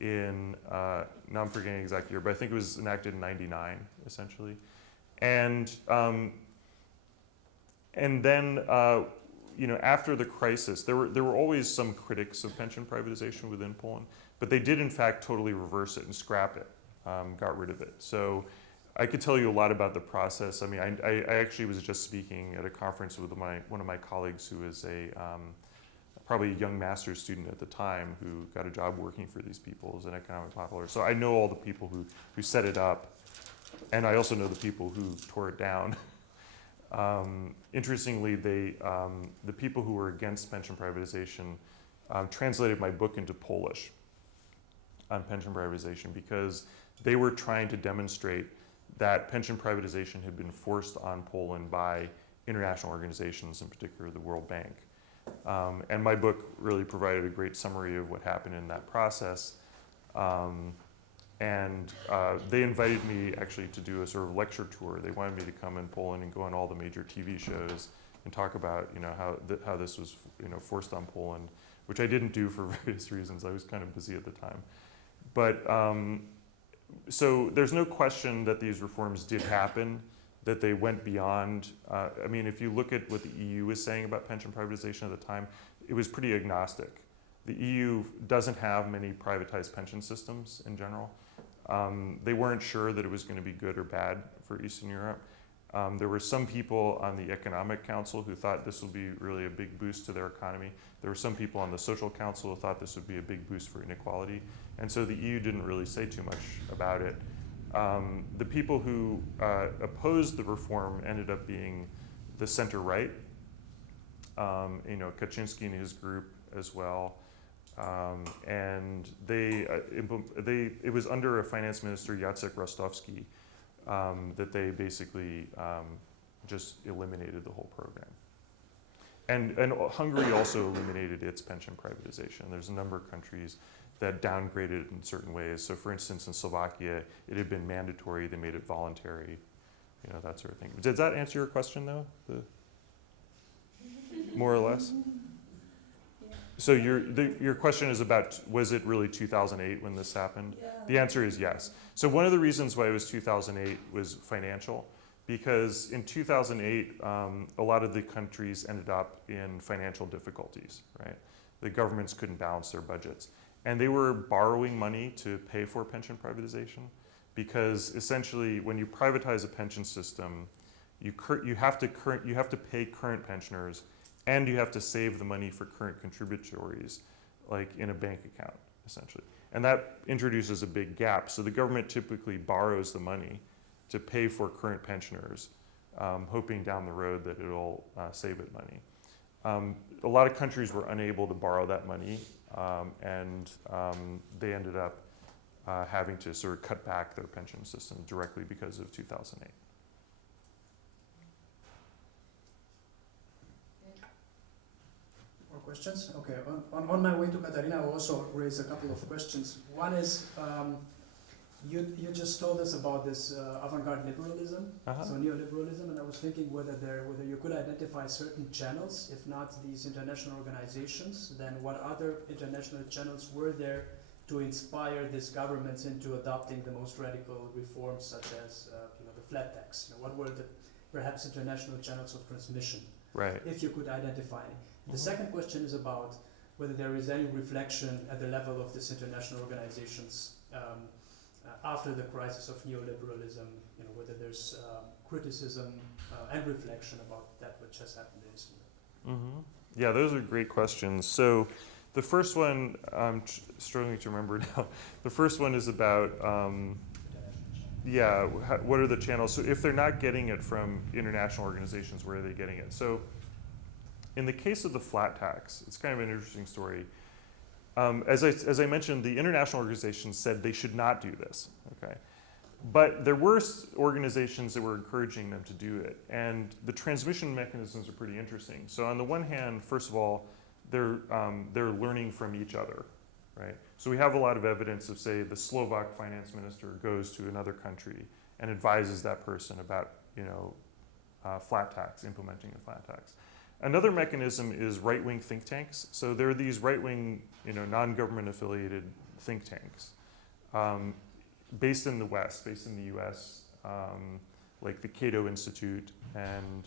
in, now I'm forgetting the exact year, but I think it was enacted in '99, essentially. And then, after the crisis, there were always some critics of pension privatization within Poland, but they did in fact totally reverse it and scrap it, got rid of it. So I could tell you a lot about the process. I mean, I actually was just speaking at a conference with one of my colleagues who is probably a young master's student at the time who got a job working for these people as an economic modeler. So I know all the people who set it up, and I also know the people who tore it down. Interestingly, the people who were against pension privatization translated my book into Polish on pension privatization because they were trying to demonstrate that pension privatization had been forced on Poland by international organizations, in particular the World Bank. And my book really provided a great summary of what happened in that process. And they invited me actually to do a sort of lecture tour. They wanted me to come in Poland and go on all the major TV shows and talk about how this was forced on Poland, which I didn't do for various reasons. I was kind of busy at the time. But so there's no question that these reforms did happen, that they went beyond. I mean, if you look at what the EU was saying about pension privatization at the time, it was pretty agnostic. The EU doesn't have many privatized pension systems in general. They weren't sure that it was going to be good or bad for Eastern Europe. There were some people on the Economic Council who thought this would be really a big boost to their economy. There were some people on the Social Council who thought this would be a big boost for inequality. And so the EU didn't really say too much about it. The people who opposed the reform ended up being the center-right. Kaczynski and his group as well. And it was under a finance minister, Jacek Rostowski, that they basically just eliminated the whole program. And Hungary also eliminated its pension privatization. There's a number of countries that downgraded it in certain ways. So for instance, in Slovakia, it had been mandatory, they made it voluntary, that sort of thing. Did that answer your question though? More or less? So your question is about, was it really 2008 when this happened? Yeah. The answer is yes. So one of the reasons why it was 2008 was financial, because in 2008, a lot of the countries ended up in financial difficulties, right? The governments couldn't balance their budgets. And they were borrowing money to pay for pension privatization, because essentially when you privatize a pension system, you have to pay current pensioners, and you have to save the money for current contributories, like in a bank account, essentially. And that introduces a big gap. So the government typically borrows the money to pay for current pensioners, hoping down the road that it'll save it money. A lot of countries were unable to borrow that money, and they ended up having to sort of cut back their pension system directly because of 2008. More questions? Okay, on my way to Katarina, I will also raise a couple of questions. One is, you just told us about this avant-garde liberalism, so neoliberalism, and I was thinking whether you could identify certain channels, if not these international organizations, then what other international channels were there to inspire these governments into adopting the most radical reforms, such as the flat tax? What were the perhaps international channels of transmission? Right. If you could identify any. The second question is about whether there is any reflection at the level of these international organizations after the crisis of neoliberalism, whether there's criticism and reflection about that which has happened in Eastern Europe. Yeah, those are great questions. So the first one, I'm struggling to remember now. The first one is about, what are the channels? So if they're not getting it from international organizations, where are they getting it? So in the case of the flat tax, it's kind of an interesting story. As I mentioned, the international organizations said they should not do this, okay? But there were organizations that were encouraging them to do it, and the transmission mechanisms are pretty interesting. So on the one hand, first of all, they're learning from each other, right? So we have a lot of evidence of, say, the Slovak finance minister goes to another country and advises that person about, flat tax, implementing a flat tax. Another mechanism is right-wing think tanks. So there are these right-wing, non-government affiliated think tanks based in the West, based in the US, like the Cato Institute, and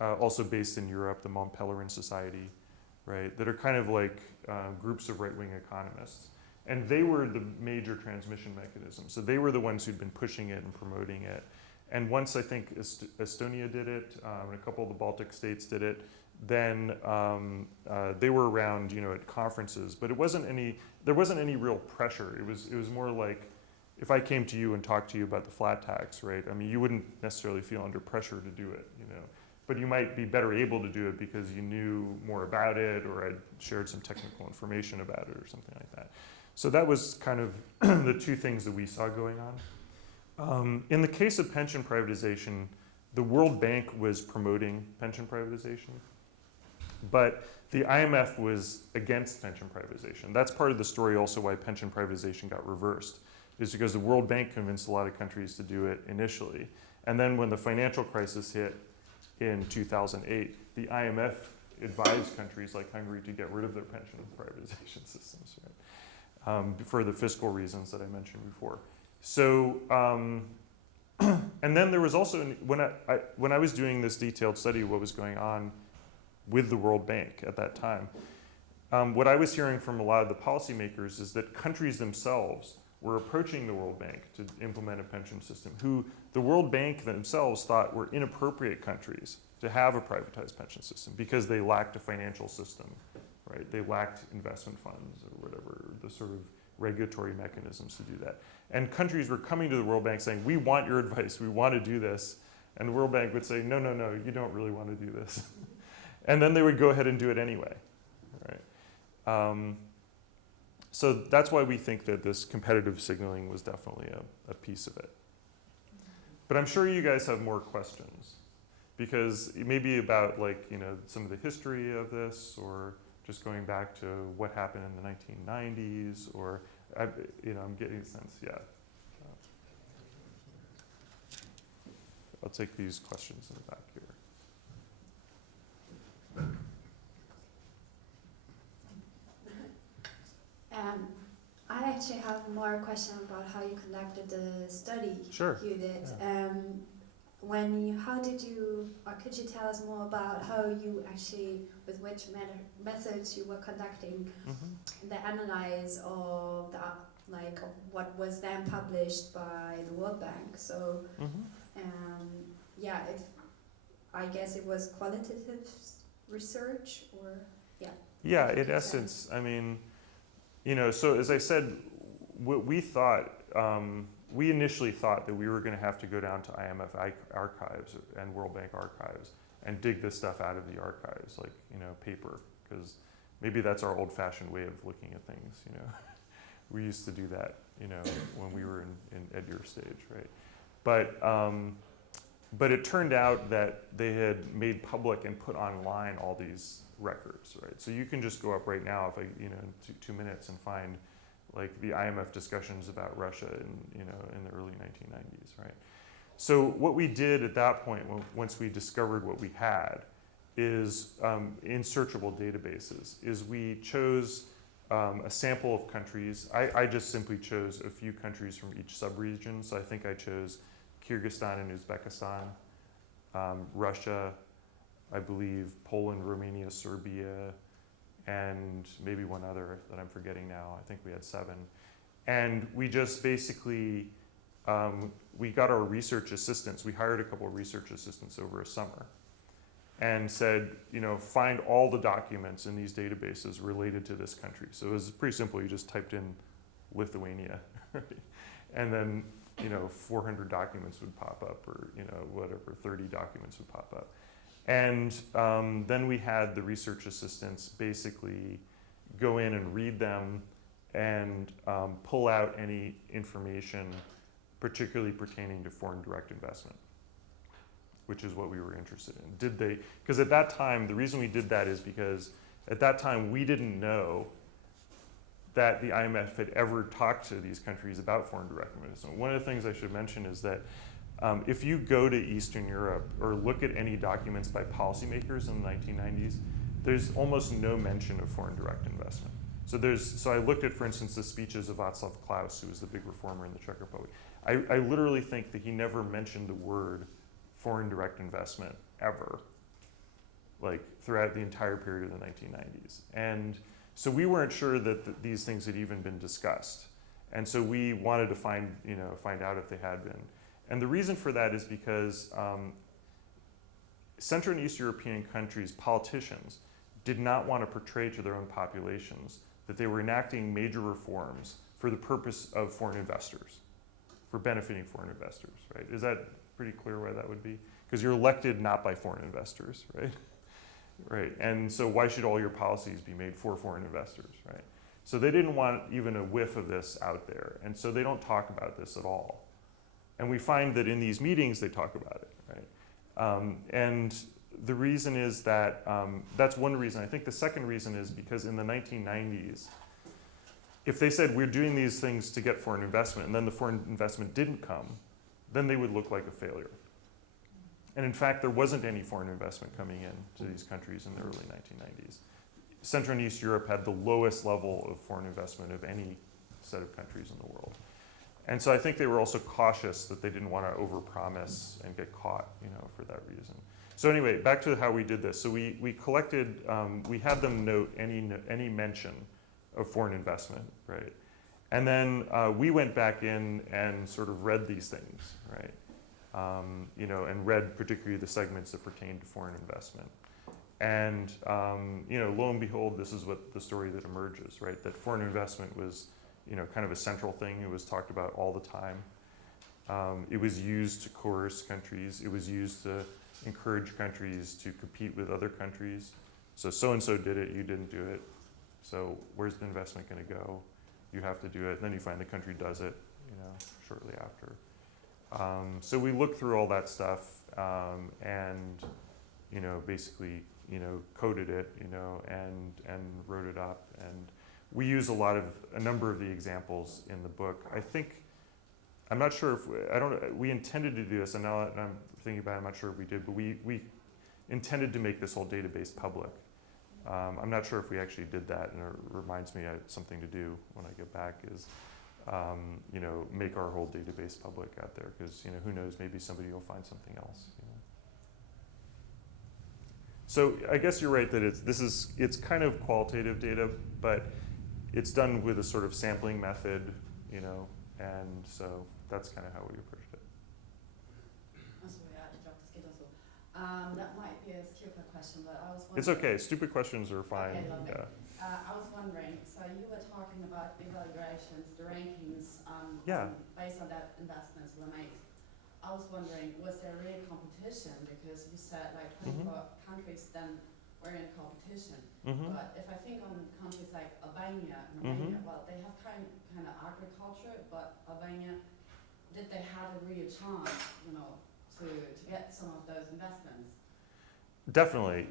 also based in Europe, the Mont Pelerin Society, right? That are kind of like groups of right-wing economists. And they were the major transmission mechanism. So they were the ones who'd been pushing it and promoting it. And once I think Estonia did it, and a couple of the Baltic states did it, then they were around, at conferences. But there wasn't any real pressure. It was more like, if I came to you and talked to you about the flat tax, right? I mean, you wouldn't necessarily feel under pressure to do it, But you might be better able to do it because you knew more about it, or I'd shared some technical information about it, or something like that. So that was kind of the two things that we saw going on. In the case of pension privatization, the World Bank was promoting pension privatization, but the IMF was against pension privatization. That's part of the story also why pension privatization got reversed, is because the World Bank convinced a lot of countries to do it initially. And then when the financial crisis hit in 2008, the IMF advised countries like Hungary to get rid of their pension privatization systems, right? For the fiscal reasons that I mentioned before. So, and then there was also, when I was doing this detailed study of what was going on with the World Bank at that time, what I was hearing from a lot of the policymakers is that countries themselves were approaching the World Bank to implement a pension system, who the World Bank themselves thought were inappropriate countries to have a privatized pension system because they lacked a financial system, right? They lacked investment funds or whatever, the sort of regulatory mechanisms to do that. And countries were coming to the World Bank saying, we want your advice, we want to do this. And the World Bank would say, no, you don't really want to do this. And then they would go ahead and do it anyway, right? So that's why we think that this competitive signaling was definitely a piece of it. But I'm sure you guys have more questions, because maybe about, like, you know, some of the history of this, or just going back to what happened in the 1990s, or, you know, I'm getting a sense, yeah. I'll take these questions in the back here. I actually have more question about how you conducted the study. Sure. You did. Yeah. How did you, or could you tell us more about how you actually, with which methods you were conducting the analyze of the, like, of what was then published by the World Bank? So, yeah, if I guess it was qualitative research, or yeah. Yeah, in essence, I mean, you know, so as I said, what we thought, we initially thought that we were going to have to go down to IMF archives and World Bank archives and dig this stuff out of the archives, like, you know, paper, because maybe that's our old-fashioned way of looking at things, you know. We used to do that, you know, when we were at your stage, right? But it turned out that they had made public and put online all these records, right? So you can just go up right now, if I, you know, in 2 minutes, and find, like, the IMF discussions about Russia in, you know, in the early 1990s, right? So what we did at that point, once we discovered what we had, is in searchable databases, is we chose a sample of countries. I just simply chose a few countries from each sub-region. So I think I chose Kyrgyzstan and Uzbekistan, Russia, I believe Poland, Romania, Serbia, and maybe one other that I'm forgetting now. I think we had 7. And we just basically, we got our research assistants. We hired a couple of research assistants over a summer and said, you know, find all the documents in these databases related to this country. So it was pretty simple. You just typed in Lithuania, right? And then, you know, 400 documents would pop up, or, you know, whatever, 30 documents would pop up. And then we had the research assistants basically go in and read them and pull out any information particularly pertaining to foreign direct investment, which is what we were interested in. Did they, because at that time, the reason we did that is because at that time we didn't know that the IMF had ever talked to these countries about foreign direct investment. One of the things I should mention is that if you go to Eastern Europe or look at any documents by policymakers in the 1990s, there's almost no mention of foreign direct investment. So I looked at, for instance, the speeches of Václav Klaus, who was the big reformer in the Czech Republic. I literally think that he never mentioned the word foreign direct investment ever, like throughout the entire period of the 1990s. And so we weren't sure that these things had even been discussed. And so we wanted to find out if they had been. And the reason for that is because Central and East European countries' politicians did not want to portray to their own populations that they were enacting major reforms for the purpose of foreign investors, for benefiting foreign investors, right? Is that pretty clear why that would be? Because you're elected not by foreign investors, right? Right, and so why should all your policies be made for foreign investors, right? So they didn't want even a whiff of this out there, and so they don't talk about this at all. And we find that in these meetings they talk about it, right? And the reason is that, that's one reason. I think the second reason is because in the 1990s, if they said we're doing these things to get foreign investment and then the foreign investment didn't come, then they would look like a failure. And in fact, there wasn't any foreign investment coming in to these countries in the early 1990s. Central and East Europe had the lowest level of foreign investment of any set of countries in the world. And so I think they were also cautious that they didn't want to overpromise and get caught, you know, for that reason. So anyway, back to how we did this. So we collected, we had them note any mention of foreign investment, right? And then we went back in and sort of read these things, right? You know, and read particularly the segments that pertain to foreign investment. And, you know, lo and behold, this is what the story that emerges, right? That foreign investment was, you know, kind of a central thing. It was talked about all the time. It was used to coerce countries. It was used to encourage countries to compete with other countries. So-and-so did it, you didn't do it. So where's the investment going to go? You have to do it. And then you find the country does it, shortly after. So we looked through all that stuff and, basically, coded it, and wrote it up. And we use a number of the examples in the book. I'm not sure if, we intended to do this, and now that I'm thinking about it, I'm not sure if we did, but we intended to make this whole database public. I'm not sure if we actually did that, and it reminds me I have something to do when I get back is, make our whole database public out there, because, who knows, maybe somebody will find something else. So I guess you're right that it's kind of qualitative data, but it's done with a sort of sampling method, and so that's kind of how we approached it. That might be a stupid question, but I was wondering. It's okay. Stupid questions are fine. Okay, lovely. Yeah. I was wondering, so you were talking about evaluations, the rankings, Yeah. based on that investments were made. I was wondering, was there really competition? Because you said like 24 countries then were in competition. But if I think on countries like Albania and Romania, well, they have kind of agriculture, but Albania, did they have a real chance, to get some of those investments? Definitely.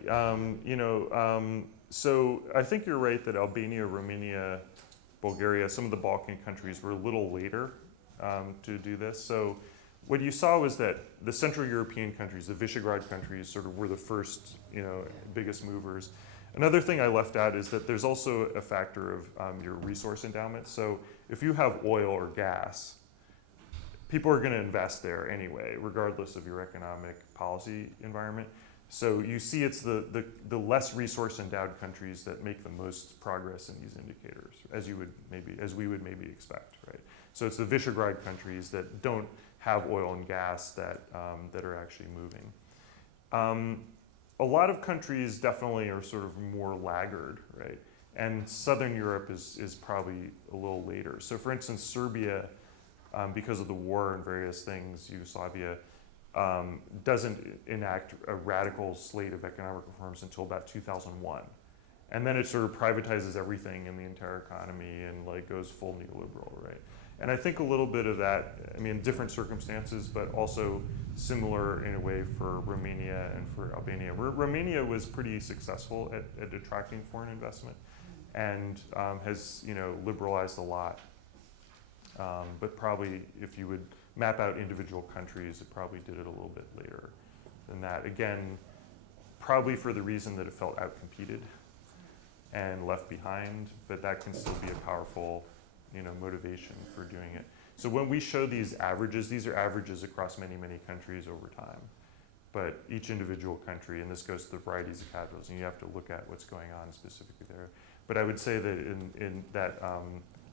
So I think you're right that Albania, Romania, Bulgaria, some of the Balkan countries were a little later to do this. So what you saw was that the Central European countries, the Visegrad countries, sort of were the first, biggest movers. Another thing I left out is that there's also a factor of your resource endowment. So if you have oil or gas, people are going to invest there anyway, regardless of your economic policy environment. So you see it's the less resource endowed countries that make the most progress in these indicators, as we would maybe expect, right? So it's the Visegrad countries that don't have oil and gas that are actually moving. A lot of countries definitely are sort of more laggard, right? And Southern Europe is probably a little later. So for instance, Serbia, because of the war and various things, Yugoslavia doesn't enact a radical slate of economic reforms until about 2001. And then it sort of privatizes everything in the entire economy and goes full neoliberal, right? And I think a little bit of that, different circumstances, but also similar in a way for Romania and for Albania. Romania was pretty successful at attracting foreign investment and has, liberalized a lot. But probably if you would map out individual countries, it probably did it a little bit later than that. Again, probably for the reason that it felt outcompeted and left behind, but that can still be a powerful, motivation for doing it. So when we show these averages, these are averages across many, many countries over time. But each individual country, and this goes to the varieties of capitalism, you have to look at what's going on specifically there. But I would say that in that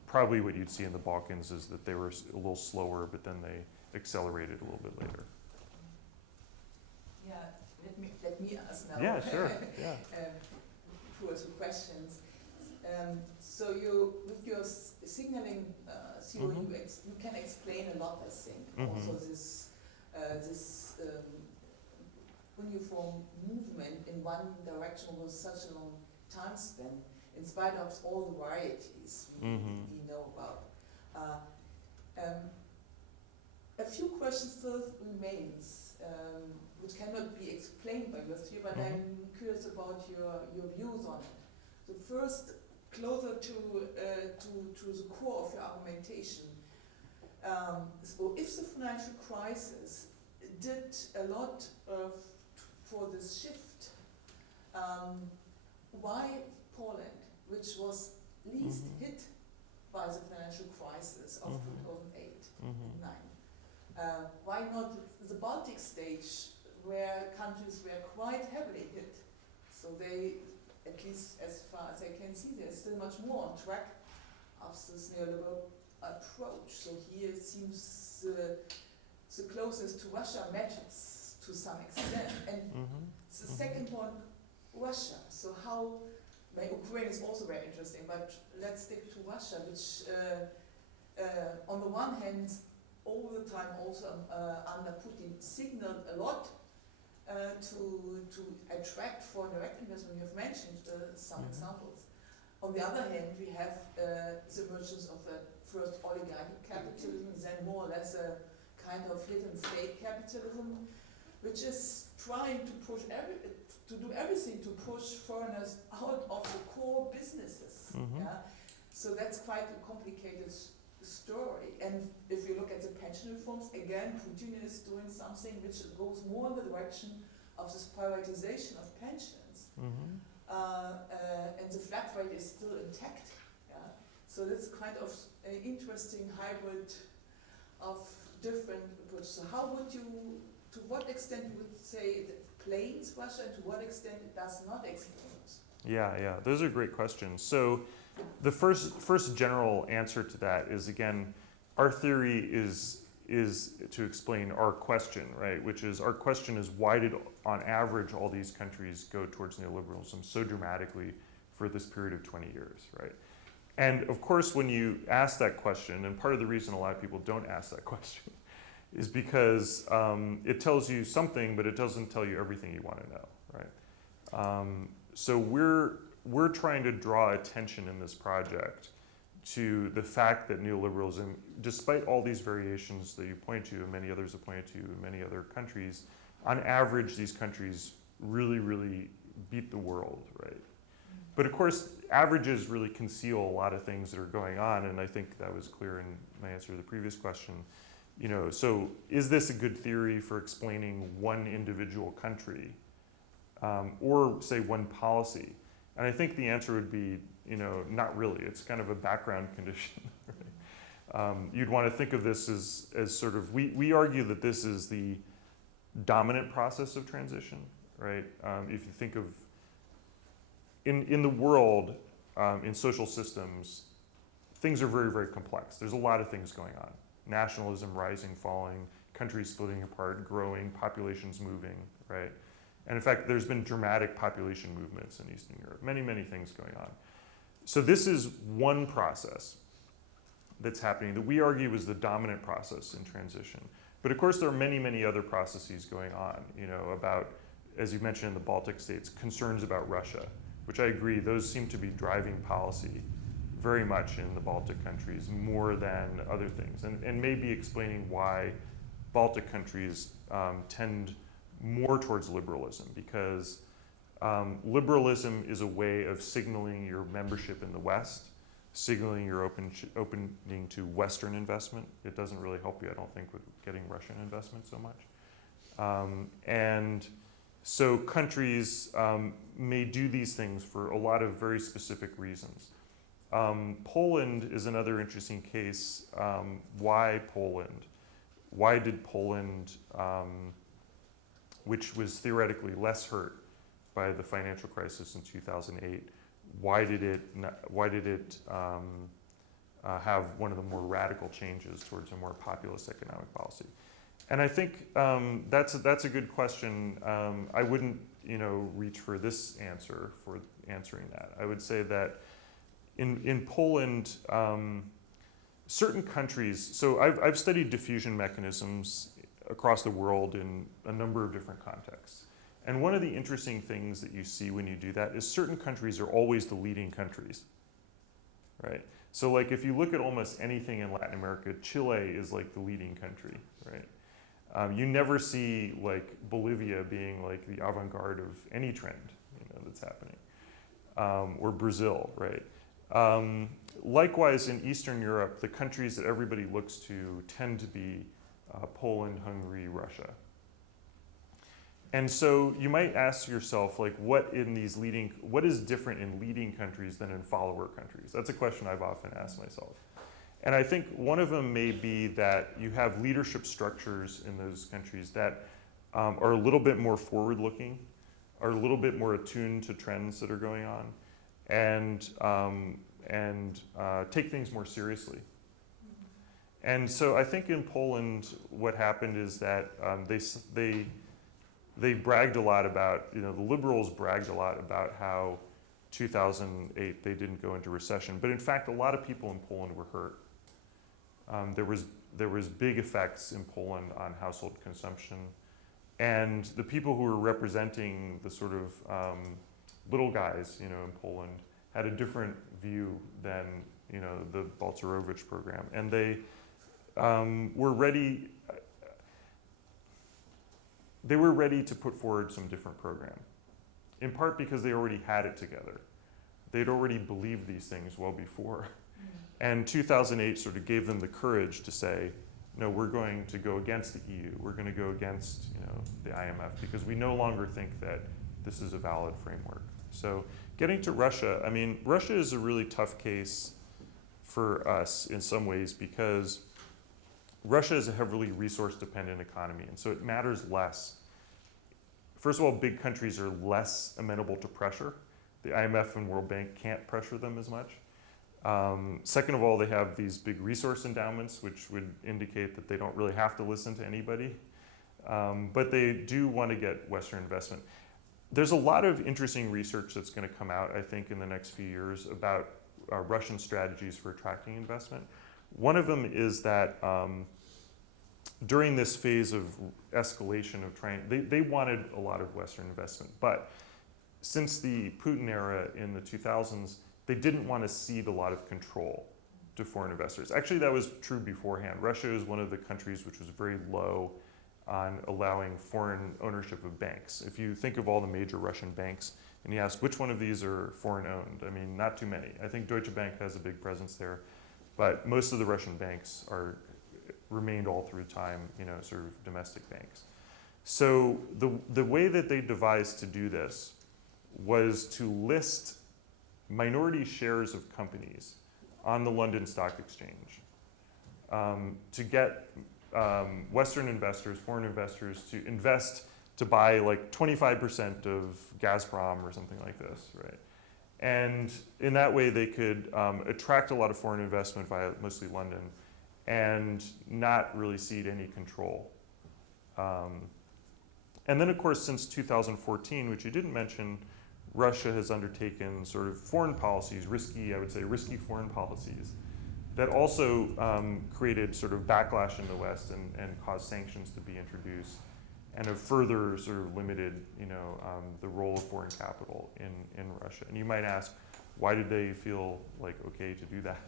probably what you'd see in the Balkans is that they were a little slower, but then they accelerated a little bit later. Yeah, let me ask now. Yeah, sure. Yeah. Two or two questions. So you, with your signaling theory, you can explain a lot, I think. Also this uniform movement in one direction with such a long time span, in spite of all the varieties we know about. A few questions still remains, which cannot be explained by your theory, but I'm curious about your views on it. So first, closer to the core of your argumentation. So if the financial crisis did a lot for this shift, why Poland, which was least hit by the financial crisis of 2008 and 9, why not the Baltic stage, where countries were quite heavily hit? So they, at least as far as I can see, they're still much more on track of this neoliberal approach. So here it seems the closest to Russia matters to some extent. And the second one, Russia. So how, Ukraine is also very interesting, but let's stick to Russia, which on the one hand all the time also under Putin signaled a lot to attract foreign direct investment. You have mentioned some examples. On the other hand, we have the emergence of the first oligarchic capitalism, then more or less a kind of hidden state capitalism, which is trying to push to do everything to push foreigners out of the core businesses. Yeah? So that's quite a complicated story. And if you look at the pension reforms, again, Putin is doing something which goes more in the direction of this privatization of pensions. And the flat rate is still intact. Yeah? So that's kind of an interesting hybrid of different approaches. So how would you, to what extent you would say it explains Russia, and to what extent it does not explain Russia? Yeah, those are great questions. So the first general answer to that is, again, our theory is to explain our question, right? Which is, our question is, why did, on average, all these countries go towards neoliberalism so dramatically for this period of 20 years, right? And of course, when you ask that question, and part of the reason a lot of people don't ask that question is because it tells you something, but it doesn't tell you everything you want to know, right? So we're trying to draw attention in this project to the fact that neoliberalism, despite all these variations that you point to, and many others have pointed to in many other countries, on average, these countries really, really beat the world, right? But of course, averages really conceal a lot of things that are going on, and I think that was clear in my answer to the previous question. You know, so is this a good theory for explaining one individual country, or say one policy? And I think the answer would be, you know, not really. It's kind of a background condition. Right? You'd want to think of this as sort of, we argue that this is the dominant process of transition, right? If you think of, in the world, in social systems, things are very, very complex. There's a lot of things going on. Nationalism rising, falling, countries splitting apart, growing, populations moving, right? And in fact, there's been dramatic population movements in Eastern Europe, many, many things going on. So this is one process that's happening that we argue is the dominant process in transition. But of course, there are many, many other processes going on, you know, about, as you mentioned in the Baltic states, concerns about Russia, which I agree, those seem to be driving policy very much in the Baltic countries more than other things, and maybe explaining why Baltic countries tend more towards liberalism, because liberalism is a way of signaling your membership in the West, signaling your opening to Western investment. It doesn't really help you, I don't think, with getting Russian investment so much. And so countries may do these things for a lot of very specific reasons. Poland is another interesting case. Why Poland? Why did Poland, which was theoretically less hurt by the financial crisis in 2008, why did it have one of the more radical changes towards a more populist economic policy? And I think that's a good question. I wouldn't, you know, reach for this answer for answering that. I would say that in Poland, certain countries, so I've studied diffusion mechanisms across the world in a number of different contexts. And one of the interesting things that you see when you do that is certain countries are always the leading countries, right? So like if you look at almost anything in Latin America, Chile is like the leading country, right? You never see like Bolivia being like the avant-garde of any trend, you know, that's happening, or Brazil, right? Likewise, in Eastern Europe, the countries that everybody looks to tend to be Poland, Hungary, Russia. And so you might ask yourself, like, what is different in leading countries than in follower countries? That's a question I've often asked myself. And I think one of them may be that you have leadership structures in those countries that are a little bit more forward-looking, are a little bit more attuned to trends that are going on, and take things more seriously. And so I think in Poland, what happened is that they bragged a lot about, you know, the liberals bragged a lot about how 2008 they didn't go into recession. But in fact, a lot of people in Poland were hurt. there was big effects in Poland on household consumption, and the people who were representing the sort of little guys, in Poland, had a different view than the Balcerowicz program, and they were ready. They were ready to put forward some different program, in part because they already had it together. They'd already believed these things well before. And 2008 sort of gave them the courage to say, no, we're going to go against the EU. We're going to go against the IMF because we no longer think that this is a valid framework. So getting to Russia, I mean, Russia is a really tough case for us in some ways because Russia is a heavily resource-dependent economy, and so it matters less. First of all, big countries are less amenable to pressure. The IMF and World Bank can't pressure them as much. Second of all, they have these big resource endowments, which would indicate that they don't really have to listen to anybody. But they do want to get Western investment. There's a lot of interesting research that's going to come out, I think, in the next few years about Russian strategies for attracting investment. One of them is that during this phase of escalation of trying, they wanted a lot of Western investment, but since the Putin era in the 2000s, they didn't want to cede a lot of control to foreign investors. Actually, that was true beforehand. Russia is one of the countries which was very low on allowing foreign ownership of banks. If you think of all the major Russian banks and you ask which one of these are foreign owned, I mean, not too many. I think Deutsche Bank has a big presence there, but most of the Russian banks remained all through time, sort of domestic banks. So the way that they devised to do this was to list minority shares of companies on the London Stock Exchange to get Western investors, foreign investors, to invest to buy like 25% of Gazprom or something like this, right? And in that way, they could attract a lot of foreign investment via mostly London and not really cede any control. And then, of course, since 2014, which you didn't mention, Russia has undertaken sort of foreign policies, risky foreign policies, that also created sort of backlash in the West and caused sanctions to be introduced and have further sort of limited, the role of foreign capital in Russia. And you might ask, why did they feel like okay to do that?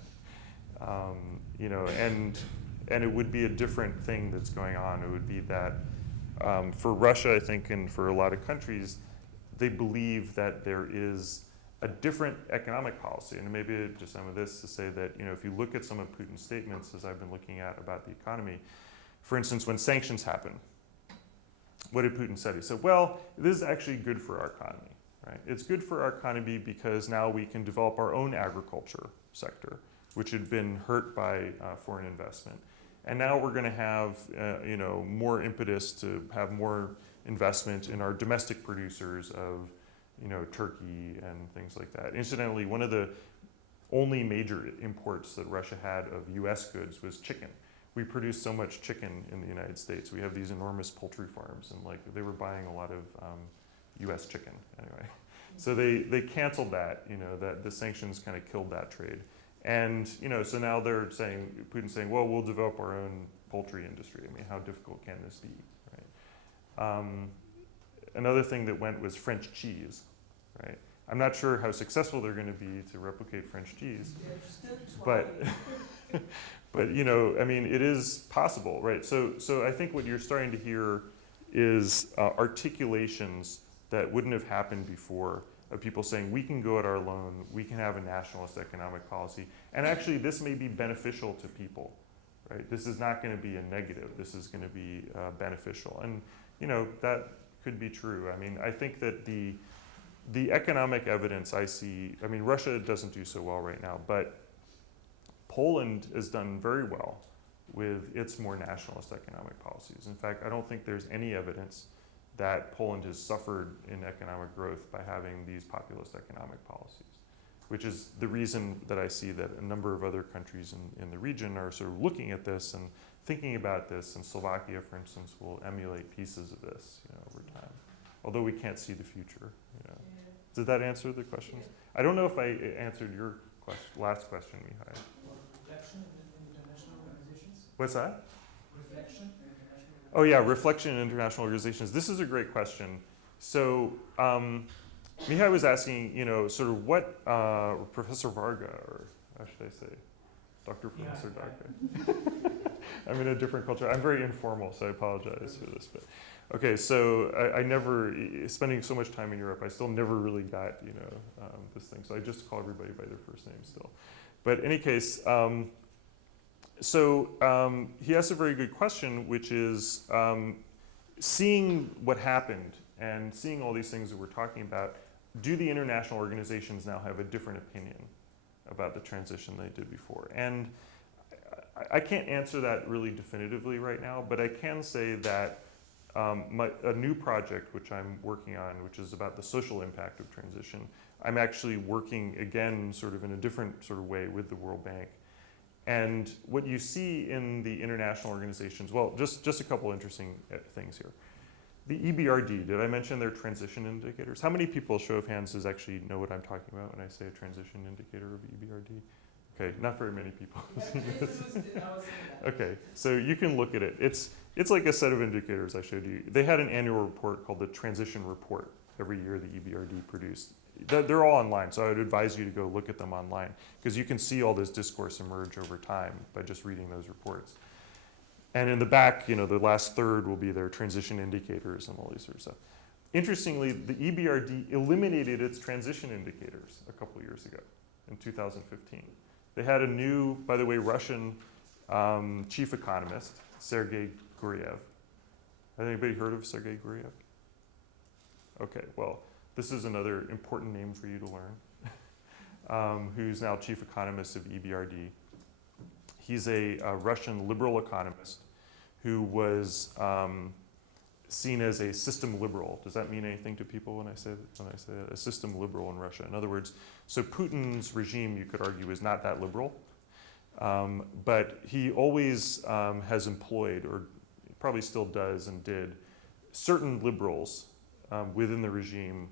And it would be a different thing that's going on. It would be that for Russia, I think, and for a lot of countries, they believe that there is a different economic policy. And maybe just some of this to say that, if you look at some of Putin's statements, as I've been looking at about the economy, for instance, when sanctions happen, what did Putin say? He said, well, this is actually good for our economy, right? It's good for our economy because now we can develop our own agriculture sector, which had been hurt by foreign investment. And now we're going to have, more impetus to have more investment in our domestic producers of, Turkey and things like that. Incidentally, one of the only major imports that Russia had of US goods was chicken. We produce so much chicken in the United States. We have these enormous poultry farms, and they were buying a lot of US chicken anyway. So they canceled that, that the sanctions kind of killed that trade. And, so now they're saying, Putin's saying, well, we'll develop our own poultry industry. I mean, how difficult can this be, right? Another thing that went was French cheese, right? I'm not sure how successful they're going to be to replicate French cheese, but I mean, it is possible, right? So I think what you're starting to hear is articulations that wouldn't have happened before, of people saying, we can go it our alone, we can have a nationalist economic policy, and actually this may be beneficial to people, right? This is not going to be a negative, this is going to be beneficial. And that could be true. I mean, I think that the economic evidence I see, I mean, Russia doesn't do so well right now, but Poland has done very well with its more nationalist economic policies. In fact, I don't think there's any evidence that Poland has suffered in economic growth by having these populist economic policies, which is the reason that I see that a number of other countries in the region are sort of looking at this and thinking about this, and Slovakia, for instance, will emulate pieces of this over time, although we can't see the future. Did that answer the questions? I don't know if I answered your last question, Mihai. Reflection in international organizations What's that? Reflection. Oh yeah, reflection in international organizations. This is a great question. So Mihai was asking, sort of what Professor Varga, or how should I say, Dr. Professor Varga. I'm in a different culture. I'm very informal, so I apologize for this. But okay, so I never, spending so much time in Europe, I still never really got, this thing. So I just call everybody by their first name still. But in any case, he asked a very good question, which is seeing what happened and seeing all these things that we're talking about, do the international organizations now have a different opinion about the transition they did before? And I can't answer that really definitively right now, but I can say that a new project which I'm working on, which is about the social impact of transition, I'm actually working again sort of in a different sort of way with the World Bank. And what you see in the international organizations, well, just a couple interesting things here. The EBRD, did I mention their transition indicators? How many people, show of hands, does actually know what I'm talking about when I say a transition indicator of EBRD? Okay, not very many people. Okay, so you can look at it. It's like a set of indicators I showed you. They had an annual report called the Transition Report every year the EBRD produced. They're all online, so I would advise you to go look at them online because you can see all this discourse emerge over time by just reading those reports. And in the back, the last third will be their transition indicators and all these sort of stuff. Interestingly, the EBRD eliminated its transition indicators a couple years ago in 2015. They had a new, by the way, Russian chief economist, Sergei Guriev. Has anybody heard of Sergei Guriev? Okay, well, this is another important name for you to learn, who's now chief economist of EBRD. He's a Russian liberal economist who was seen as a system liberal. Does that mean anything to people when I say that? A system liberal in Russia? In other words, so Putin's regime, you could argue, is not that liberal, but he always has employed, or probably still does and did, certain liberals within the regime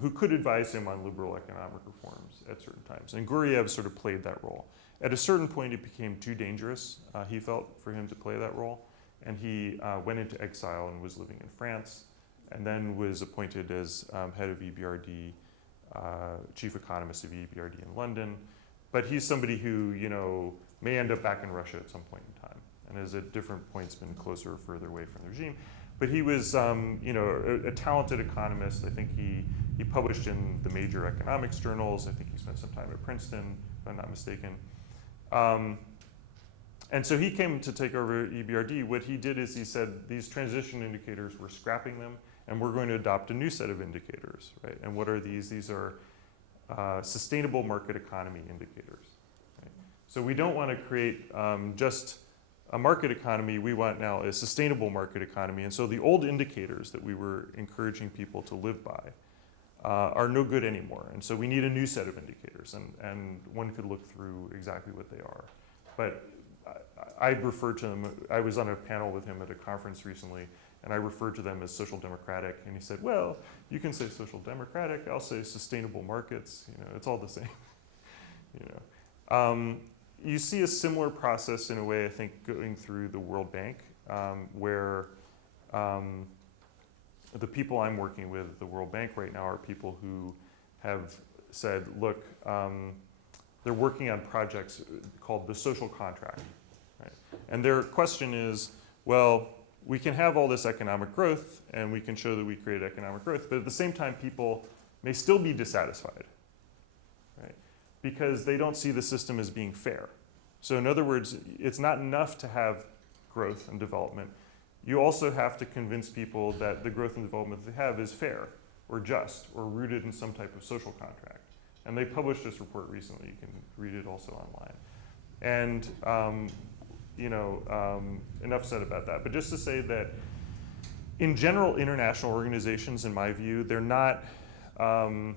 who could advise him on liberal economic reforms at certain times. And Guriev sort of played that role. At a certain point, it became too dangerous, he felt, for him to play that role. And he went into exile and was living in France, and then was appointed as head of EBRD, chief economist of EBRD in London. But he's somebody who, may end up back in Russia at some point in time, and has at different points been closer or further away from the regime. But he was, a talented economist. I think he published in the major economics journals. I think he spent some time at Princeton, if I'm not mistaken. And so he came to take over EBRD. What he did is he said these transition indicators, we're scrapping them, and we're going to adopt a new set of indicators, right? And what are these? These are sustainable market economy indicators. Right? So we don't want to create just a market economy. We want now a sustainable market economy. And so the old indicators that we were encouraging people to live by are no good anymore. And so we need a new set of indicators, and one could look through exactly what they are. But I referred to them, I was on a panel with him at a conference recently, and I referred to them as social democratic, and he said, well, you can say social democratic, I'll say sustainable markets, it's all the same. You see a similar process in a way, I think, going through the World Bank, where the people I'm working with at the World Bank right now are people who have said, look, they're working on projects called the social contract. Right? And their question is, well, we can have all this economic growth and we can show that we create economic growth, but at the same time, people may still be dissatisfied, right? Because they don't see the system as being fair. So in other words, it's not enough to have growth and development. You also have to convince people that the growth and development they have is fair or just or rooted in some type of social contract. And they published this report recently. You can read it also online. And enough said about that. But just to say that in general, international organizations, in my view, they're not, a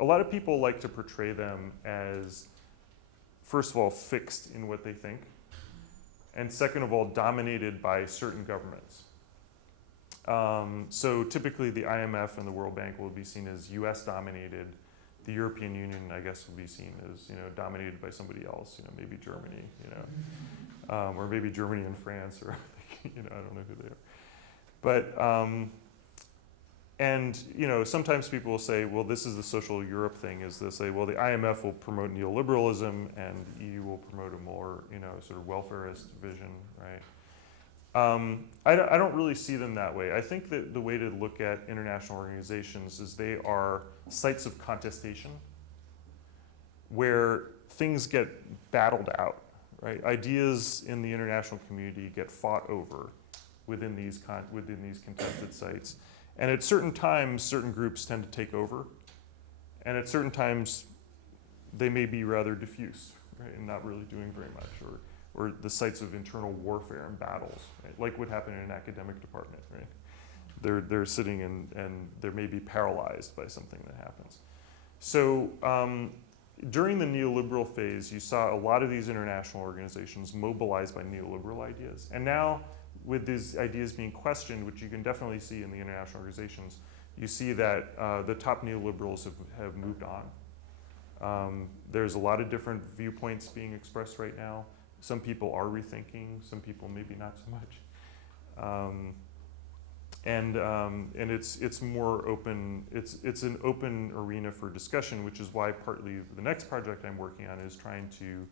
lot of people like to portray them as, first of all, fixed in what they think, and second of all, dominated by certain governments. So typically the IMF and the World Bank will be seen as US dominated. The European Union, I guess, will be seen as dominated by somebody else, maybe Germany, or maybe Germany and France, or I don't know who they are. But and sometimes people will say, well, this is the social Europe thing. Is they say, well, the IMF will promote neoliberalism and the EU will promote a more sort of welfarist vision, right? I don't really see them that way. I think that the way to look at international organizations is they are sites of contestation where things get battled out, right? Ideas in the international community get fought over within these contested sites. And at certain times, certain groups tend to take over. And at certain times, they may be rather diffuse, right, and not really doing very much, or the sites of internal warfare and battles, right? Like what happened in an academic department, right? They're sitting and they may be paralyzed by something that happens. So during the neoliberal phase, you saw a lot of these international organizations mobilized by neoliberal ideas. And now, with these ideas being questioned, which you can definitely see in the international organizations, you see that the top neoliberals have moved on. There's a lot of different viewpoints being expressed right now. Some people are rethinking, some people maybe not so much. And it's more open, it's an open arena for discussion, which is why partly the next project I'm working on is trying to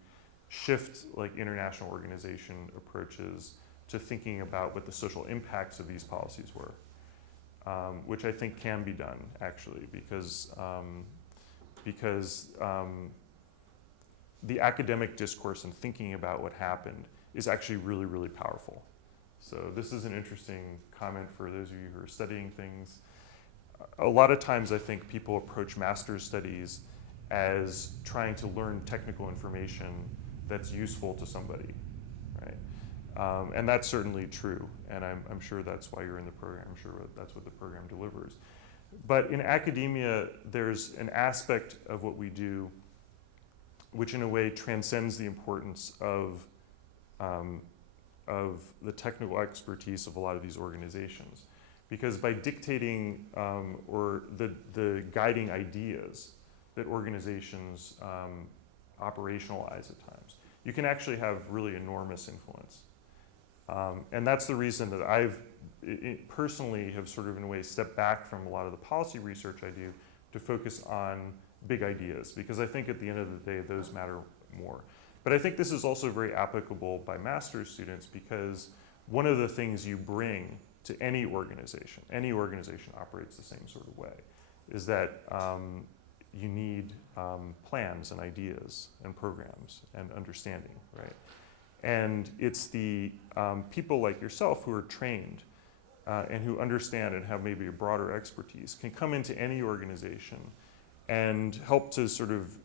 shift like international organization approaches to thinking about what the social impacts of these policies were, which I think can be done actually, because the academic discourse and thinking about what happened is actually really, really powerful. So this is an interesting comment for those of you who are studying things. A lot of times I think people approach master's studies as trying to learn technical information that's useful to somebody, right? And that's certainly true, and I'm sure that's why you're in the program. I'm sure that's what the program delivers. But in academia, there's an aspect of what we do which in a way transcends the importance of the technical expertise of a lot of these organizations. Because by dictating or the guiding ideas that organizations operationalize at times, you can actually have really enormous influence. And that's the reason that I've personally have sort of in a way stepped back from a lot of the policy research I do to focus on big ideas, because I think at the end of the day, those matter more. But I think this is also very applicable by master's students, because one of the things you bring to any organization operates the same sort of way, is that you need plans and ideas and programs and understanding, right? And it's the people like yourself who are trained and who understand and have maybe a broader expertise can come into any organization and help to sort of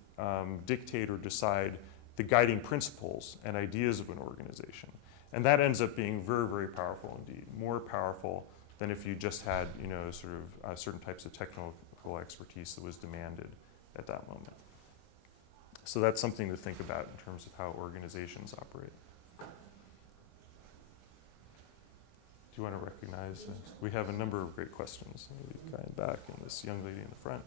dictate or decide the guiding principles and ideas of an organization. And that ends up being very, very powerful indeed, more powerful than if you just had, sort of certain types of technical expertise that was demanded at that moment. So that's something to think about in terms of how organizations operate. Do you want to recognize? We have a number of great questions. The guy in the back and this young lady in the front.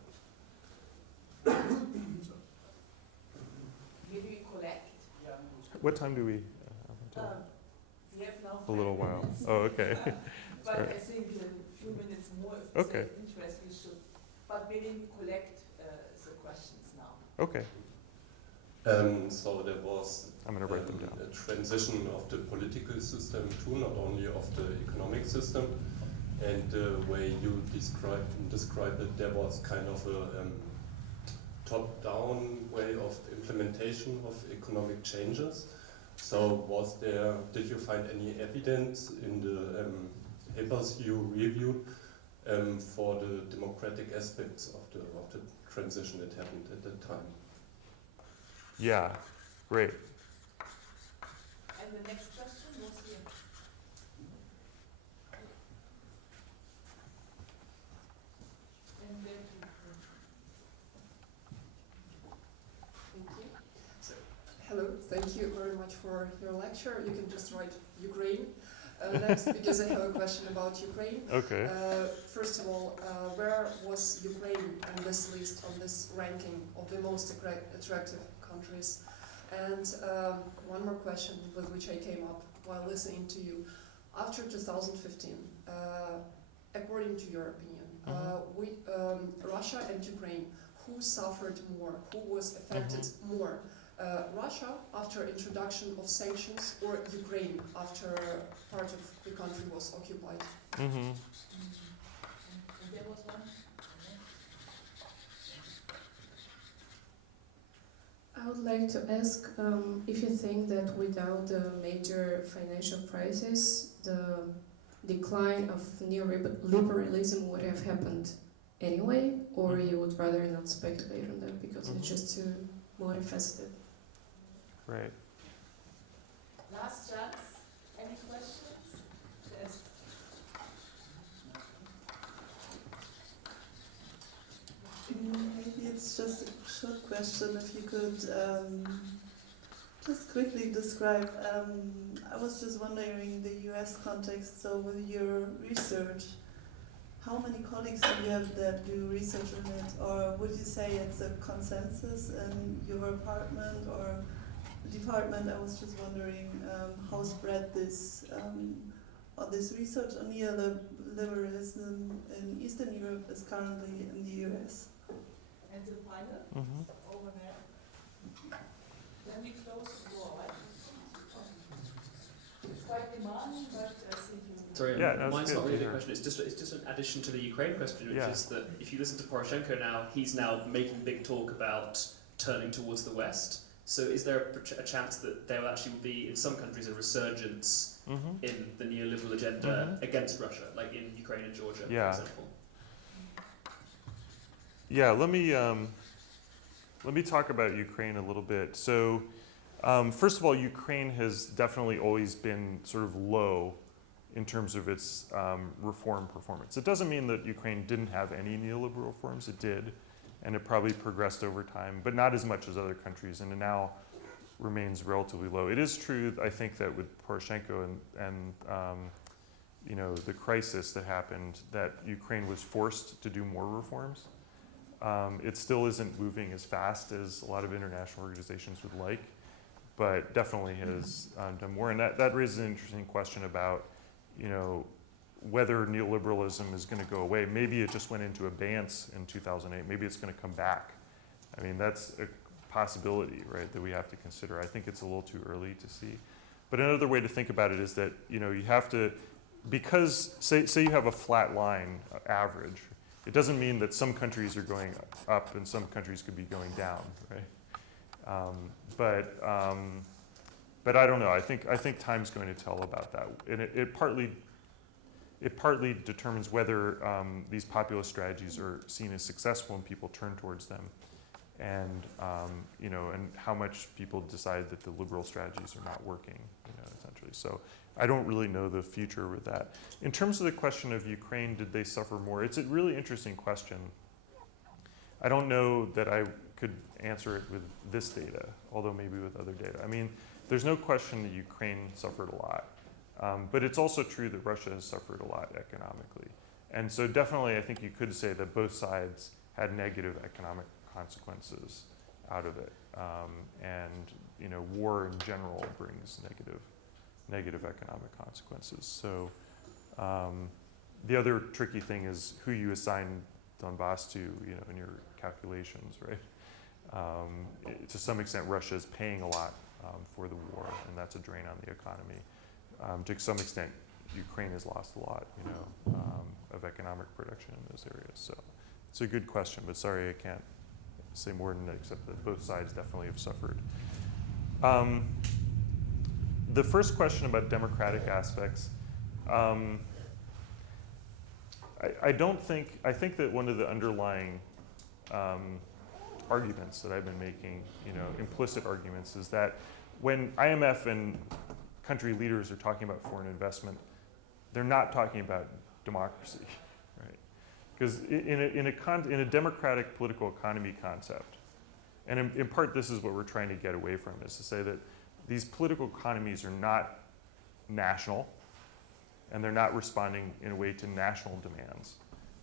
Maybe we collect. What time do we? We have now A little 5 while. minutes. Oh, okay. But Sorry. I think in a few minutes more, if it's Okay. of interest, we should. But maybe we collect the questions now. Okay. So there was I'm going to write them down. a transition of the political system too, not only of the economic system. And the way you describe it, there was kind of a top-down way of implementation of economic changes. So did you find any evidence in the papers you reviewed for the democratic aspects of the transition that happened at that time? Yeah, great. And the next question was here. And then Thank you. So, hello, thank you very much for your lecture. You can just write Ukraine next, because I have a question about Ukraine. Okay. First of all, where was Ukraine on this list, on this ranking of the most attractive countries? And one more question with which I came up while listening to you. After 2015, according to your opinion, Russia and Ukraine, who suffered more? Who was affected more? Russia after introduction of sanctions, or Ukraine after part of the country was occupied? And there was one. I would like to ask if you think that without the major financial crisis, the decline of neoliberalism would have happened anyway, or you would rather not speculate on that because it's just too multifaceted. Right. Last chance. Any questions? Yes. Maybe it's just a short question. If you could just quickly describe, I was just wondering the US context, so with your research, how many colleagues do you have that do research on it? Or would you say it's a consensus in your department or department? I was just wondering how spread this research on neoliberalism in Eastern Europe is currently in the US. And the final? Over there. Then we close the door, right? It's quite demanding, but I think you... Sorry, Yeah, mine's good not really a to big hear. question. It's just an addition to the Ukraine question, which Yeah. is that if you listen to Poroshenko now, he's now making big talk about turning towards the West. So is there a chance that there will actually be, in some countries, a resurgence in the neoliberal agenda against Russia, like in Ukraine and Georgia, Yeah. for example? Yeah, let me talk about Ukraine a little bit. So, first of all, Ukraine has definitely always been sort of low in terms of its reform performance. It doesn't mean that Ukraine didn't have any neoliberal reforms. It did, and it probably progressed over time, but not as much as other countries, and it now remains relatively low. It is true, I think, that with Poroshenko and you know, the crisis that happened, that Ukraine was forced to do more reforms. It still isn't moving as fast as a lot of international organizations would like, but definitely has done more. And that raises an interesting question about, you know, whether neoliberalism is going to go away. Maybe it just went into abeyance in 2008. Maybe it's going to come back. I mean, that's a possibility, right, that we have to consider. I think it's a little too early to see. But another way to think about it is that, you know, you have to, because say you have a flat line average, it doesn't mean that some countries are going up and some countries could be going down, right? But I don't know. I think time's going to tell about that, and it partly determines whether these populist strategies are seen as successful and people turn towards them, and you know, and how much people decide that the liberal strategies are not working, you know, essentially. So I don't really know the future with that. In terms of the question of Ukraine, did they suffer more? It's a really interesting question. I don't know that I could answer it with this data, although maybe with other data. I mean, there's no question that Ukraine suffered a lot. But it's also true that Russia has suffered a lot economically. And so definitely I think you could say that both sides had negative economic consequences out of it. And you know, war in general brings negative economic consequences. So the other tricky thing is who you assign Donbass to, you know, in your calculations, right? To some extent, Russia is paying a lot for the war, and that's a drain on the economy. To some extent, Ukraine has lost a lot, you know, of economic production in those areas. So it's a good question, but sorry, I can't say more than that, except that both sides definitely have suffered. The first question about democratic aspects, I think that one of the underlying arguments that I've been making, you know, implicit arguments, is that when IMF and country leaders are talking about foreign investment, they're not talking about democracy, right? Because in a democratic political economy concept, and in part this is what we're trying to get away from, is to say that these political economies are not national, and they're not responding in a way to national demands.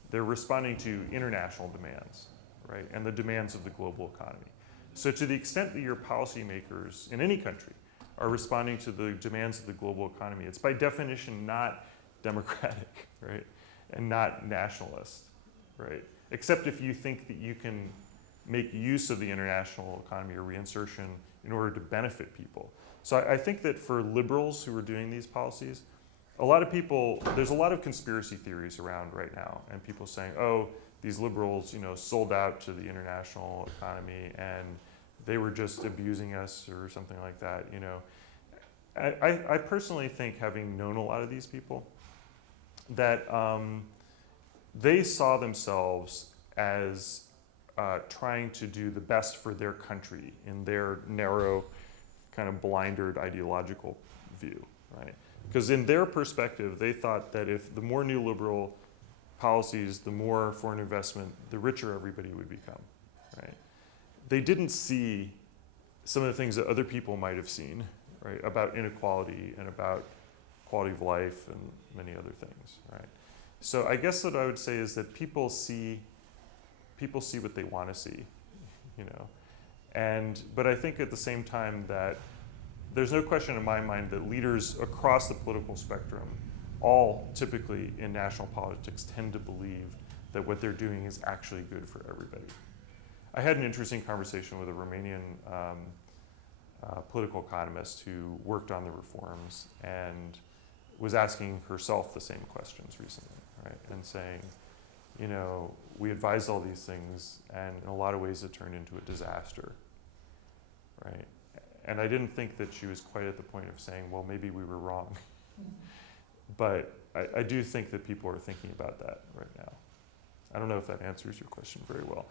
They're responding to international demands, right? And the demands of the global economy. So to the extent that your policymakers in any country are responding to the demands of the global economy, it's by definition not democratic, right? And not nationalist, right? Except if you think that you can make use of the international economy or reinsertion in order to benefit people. So I think that for liberals who are doing these policies, a lot of people, there's a lot of conspiracy theories around right now, and people saying, oh, these liberals, sold out to the international economy and they were just abusing us or something like that, I personally think, having known a lot of these people, that they saw themselves as trying to do the best for their country in their narrow, kind of blindered ideological view, right? Because in their perspective, they thought that if the more neoliberal policies, the more foreign investment, the richer everybody would become, right? They didn't see some of the things that other people might have seen, right? About inequality and about quality of life and many other things, right? So I guess what I would say is that people see what they want to see, but I think at the same time that there's no question in my mind that leaders across the political spectrum, all typically in national politics, tend to believe that what they're doing is actually good for everybody. I had an interesting conversation with a Romanian political economist who worked on the reforms and was asking herself the same questions recently, right? And saying, we advised all these things, and in a lot of ways it turned into a disaster, right? And I didn't think that she was quite at the point of saying, well, maybe we were wrong. But I do think that people are thinking about that right now. I don't know if that answers your question very well.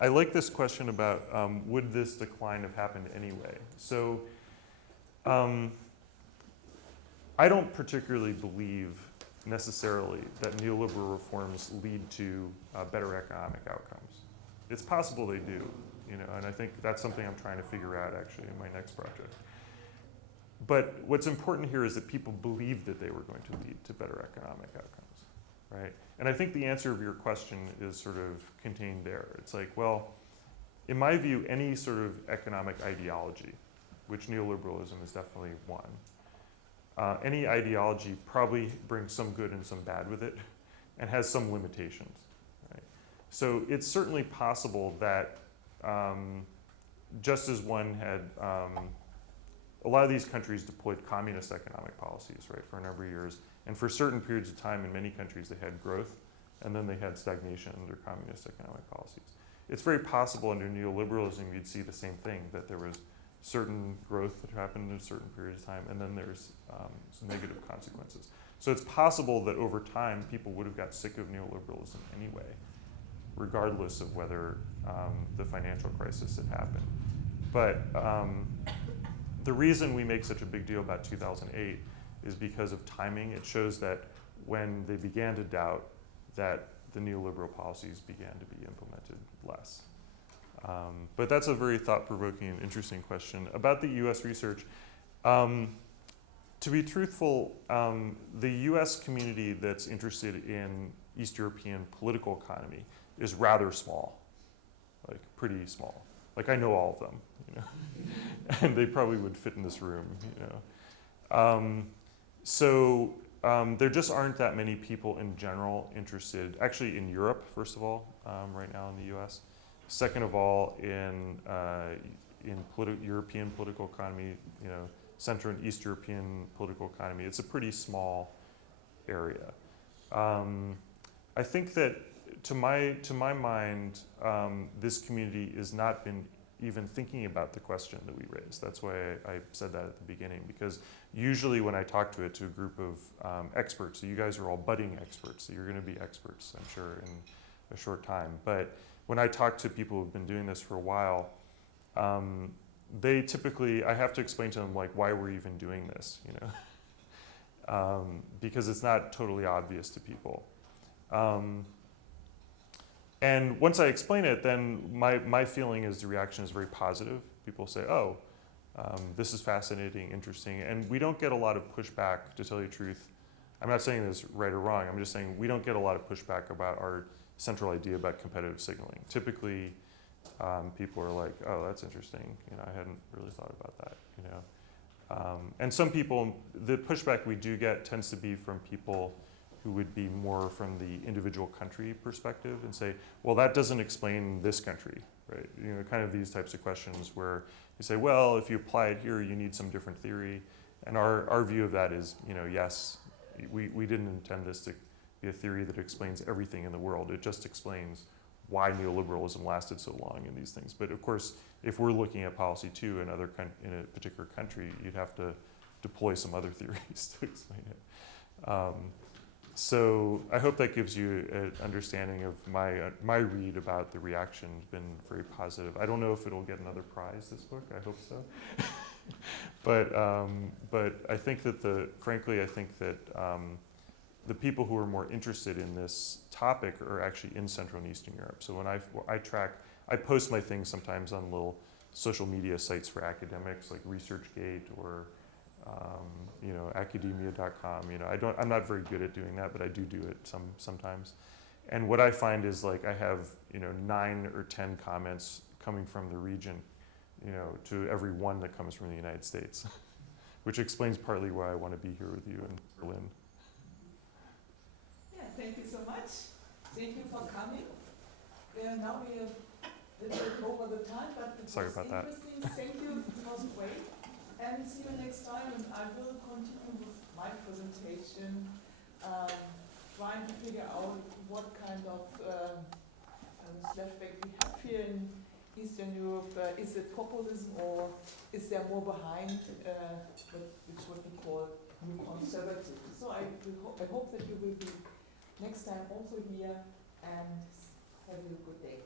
I like this question about would this decline have happened anyway? So I don't particularly believe necessarily that neoliberal reforms lead to better economic outcomes. It's possible they do, and I think that's something I'm trying to figure out actually in my next project. But what's important here is that people believed that they were going to lead to better economic outcomes, right? And I think the answer of your question is sort of contained there. It's like, well, in my view, any sort of economic ideology, which neoliberalism is definitely one, any ideology probably brings some good and some bad with it and has some limitations, right? So it's certainly possible that just as one had, a lot of these countries deployed communist economic policies, right, for a number of years. And for certain periods of time in many countries, they had growth, and then they had stagnation under communist economic policies. It's very possible under neoliberalism you'd see the same thing, that there was certain growth that happened in a certain period of time, and then there's some negative consequences. So it's possible that over time, people would have got sick of neoliberalism anyway, regardless of whether the financial crisis had happened. But the reason we make such a big deal about 2008 is because of timing. It shows that when they began to doubt, that the neoliberal policies began to be implemented less. But that's a very thought-provoking and interesting question. About the US research, to be truthful, the US community that's interested in East European political economy is rather small, like pretty small. Like I know all of them, and they probably would fit in this room, So there just aren't that many people in general interested, actually in Europe, first of all, right now in the US. Second of all, in European political economy, Central and East European political economy, it's a pretty small area. I think that to my mind, this community has not been even thinking about the question that we raised. That's why I said that at the beginning, because usually when I talk to a group of experts, so you guys are all budding experts, so you're going to be experts, I'm sure, in a short time. But when I talk to people who've been doing this for a while, they typically, I have to explain to them, like, why we're even doing this, because it's not totally obvious to people. And once I explain it, then my feeling is the reaction is very positive. People say, oh, this is fascinating, interesting. And we don't get a lot of pushback, to tell you the truth. I'm not saying this right or wrong. I'm just saying we don't get a lot of pushback about our central idea about competitive signaling. Typically, people are like, oh, that's interesting. You know, I hadn't really thought about that. You know, and some people, the pushback we do get tends to be from people who would be more from the individual country perspective and say, well, that doesn't explain this country, right? You know, kind of these types of questions where you say, well, if you apply it here, you need some different theory. And our view of that is, you know, yes, we didn't intend this to be a theory that explains everything in the world. It just explains why neoliberalism lasted so long in these things. But of course, if we're looking at policy too in a particular country, you'd have to deploy some other theories to explain it. So I hope that gives you an understanding of my read about the reaction. Has been very positive. I don't know if it'll get another prize, this book. I hope so. But I think that frankly, I think that the people who are more interested in this topic are actually in Central and Eastern Europe. So when I post my things sometimes on little social media sites for academics like ResearchGate or you know, academia.com. You know, I'm not very good at doing that, but I do it sometimes. And what I find is like I have, you know, 9 or 10 comments coming from the region, you know, to every one that comes from the United States, which explains partly why I want to be here with you in Berlin. Yeah, thank you so much. Thank you for coming. Now we have a little bit over the time, but it Sorry was about that. interesting. Thank you. It was great. And see you next time. And I will continue with my presentation, trying to figure out what kind of flashback we have here in Eastern Europe. Is it populism or is there more behind, which would be called new conservative? So I hope that you will be next time also here and have a good day.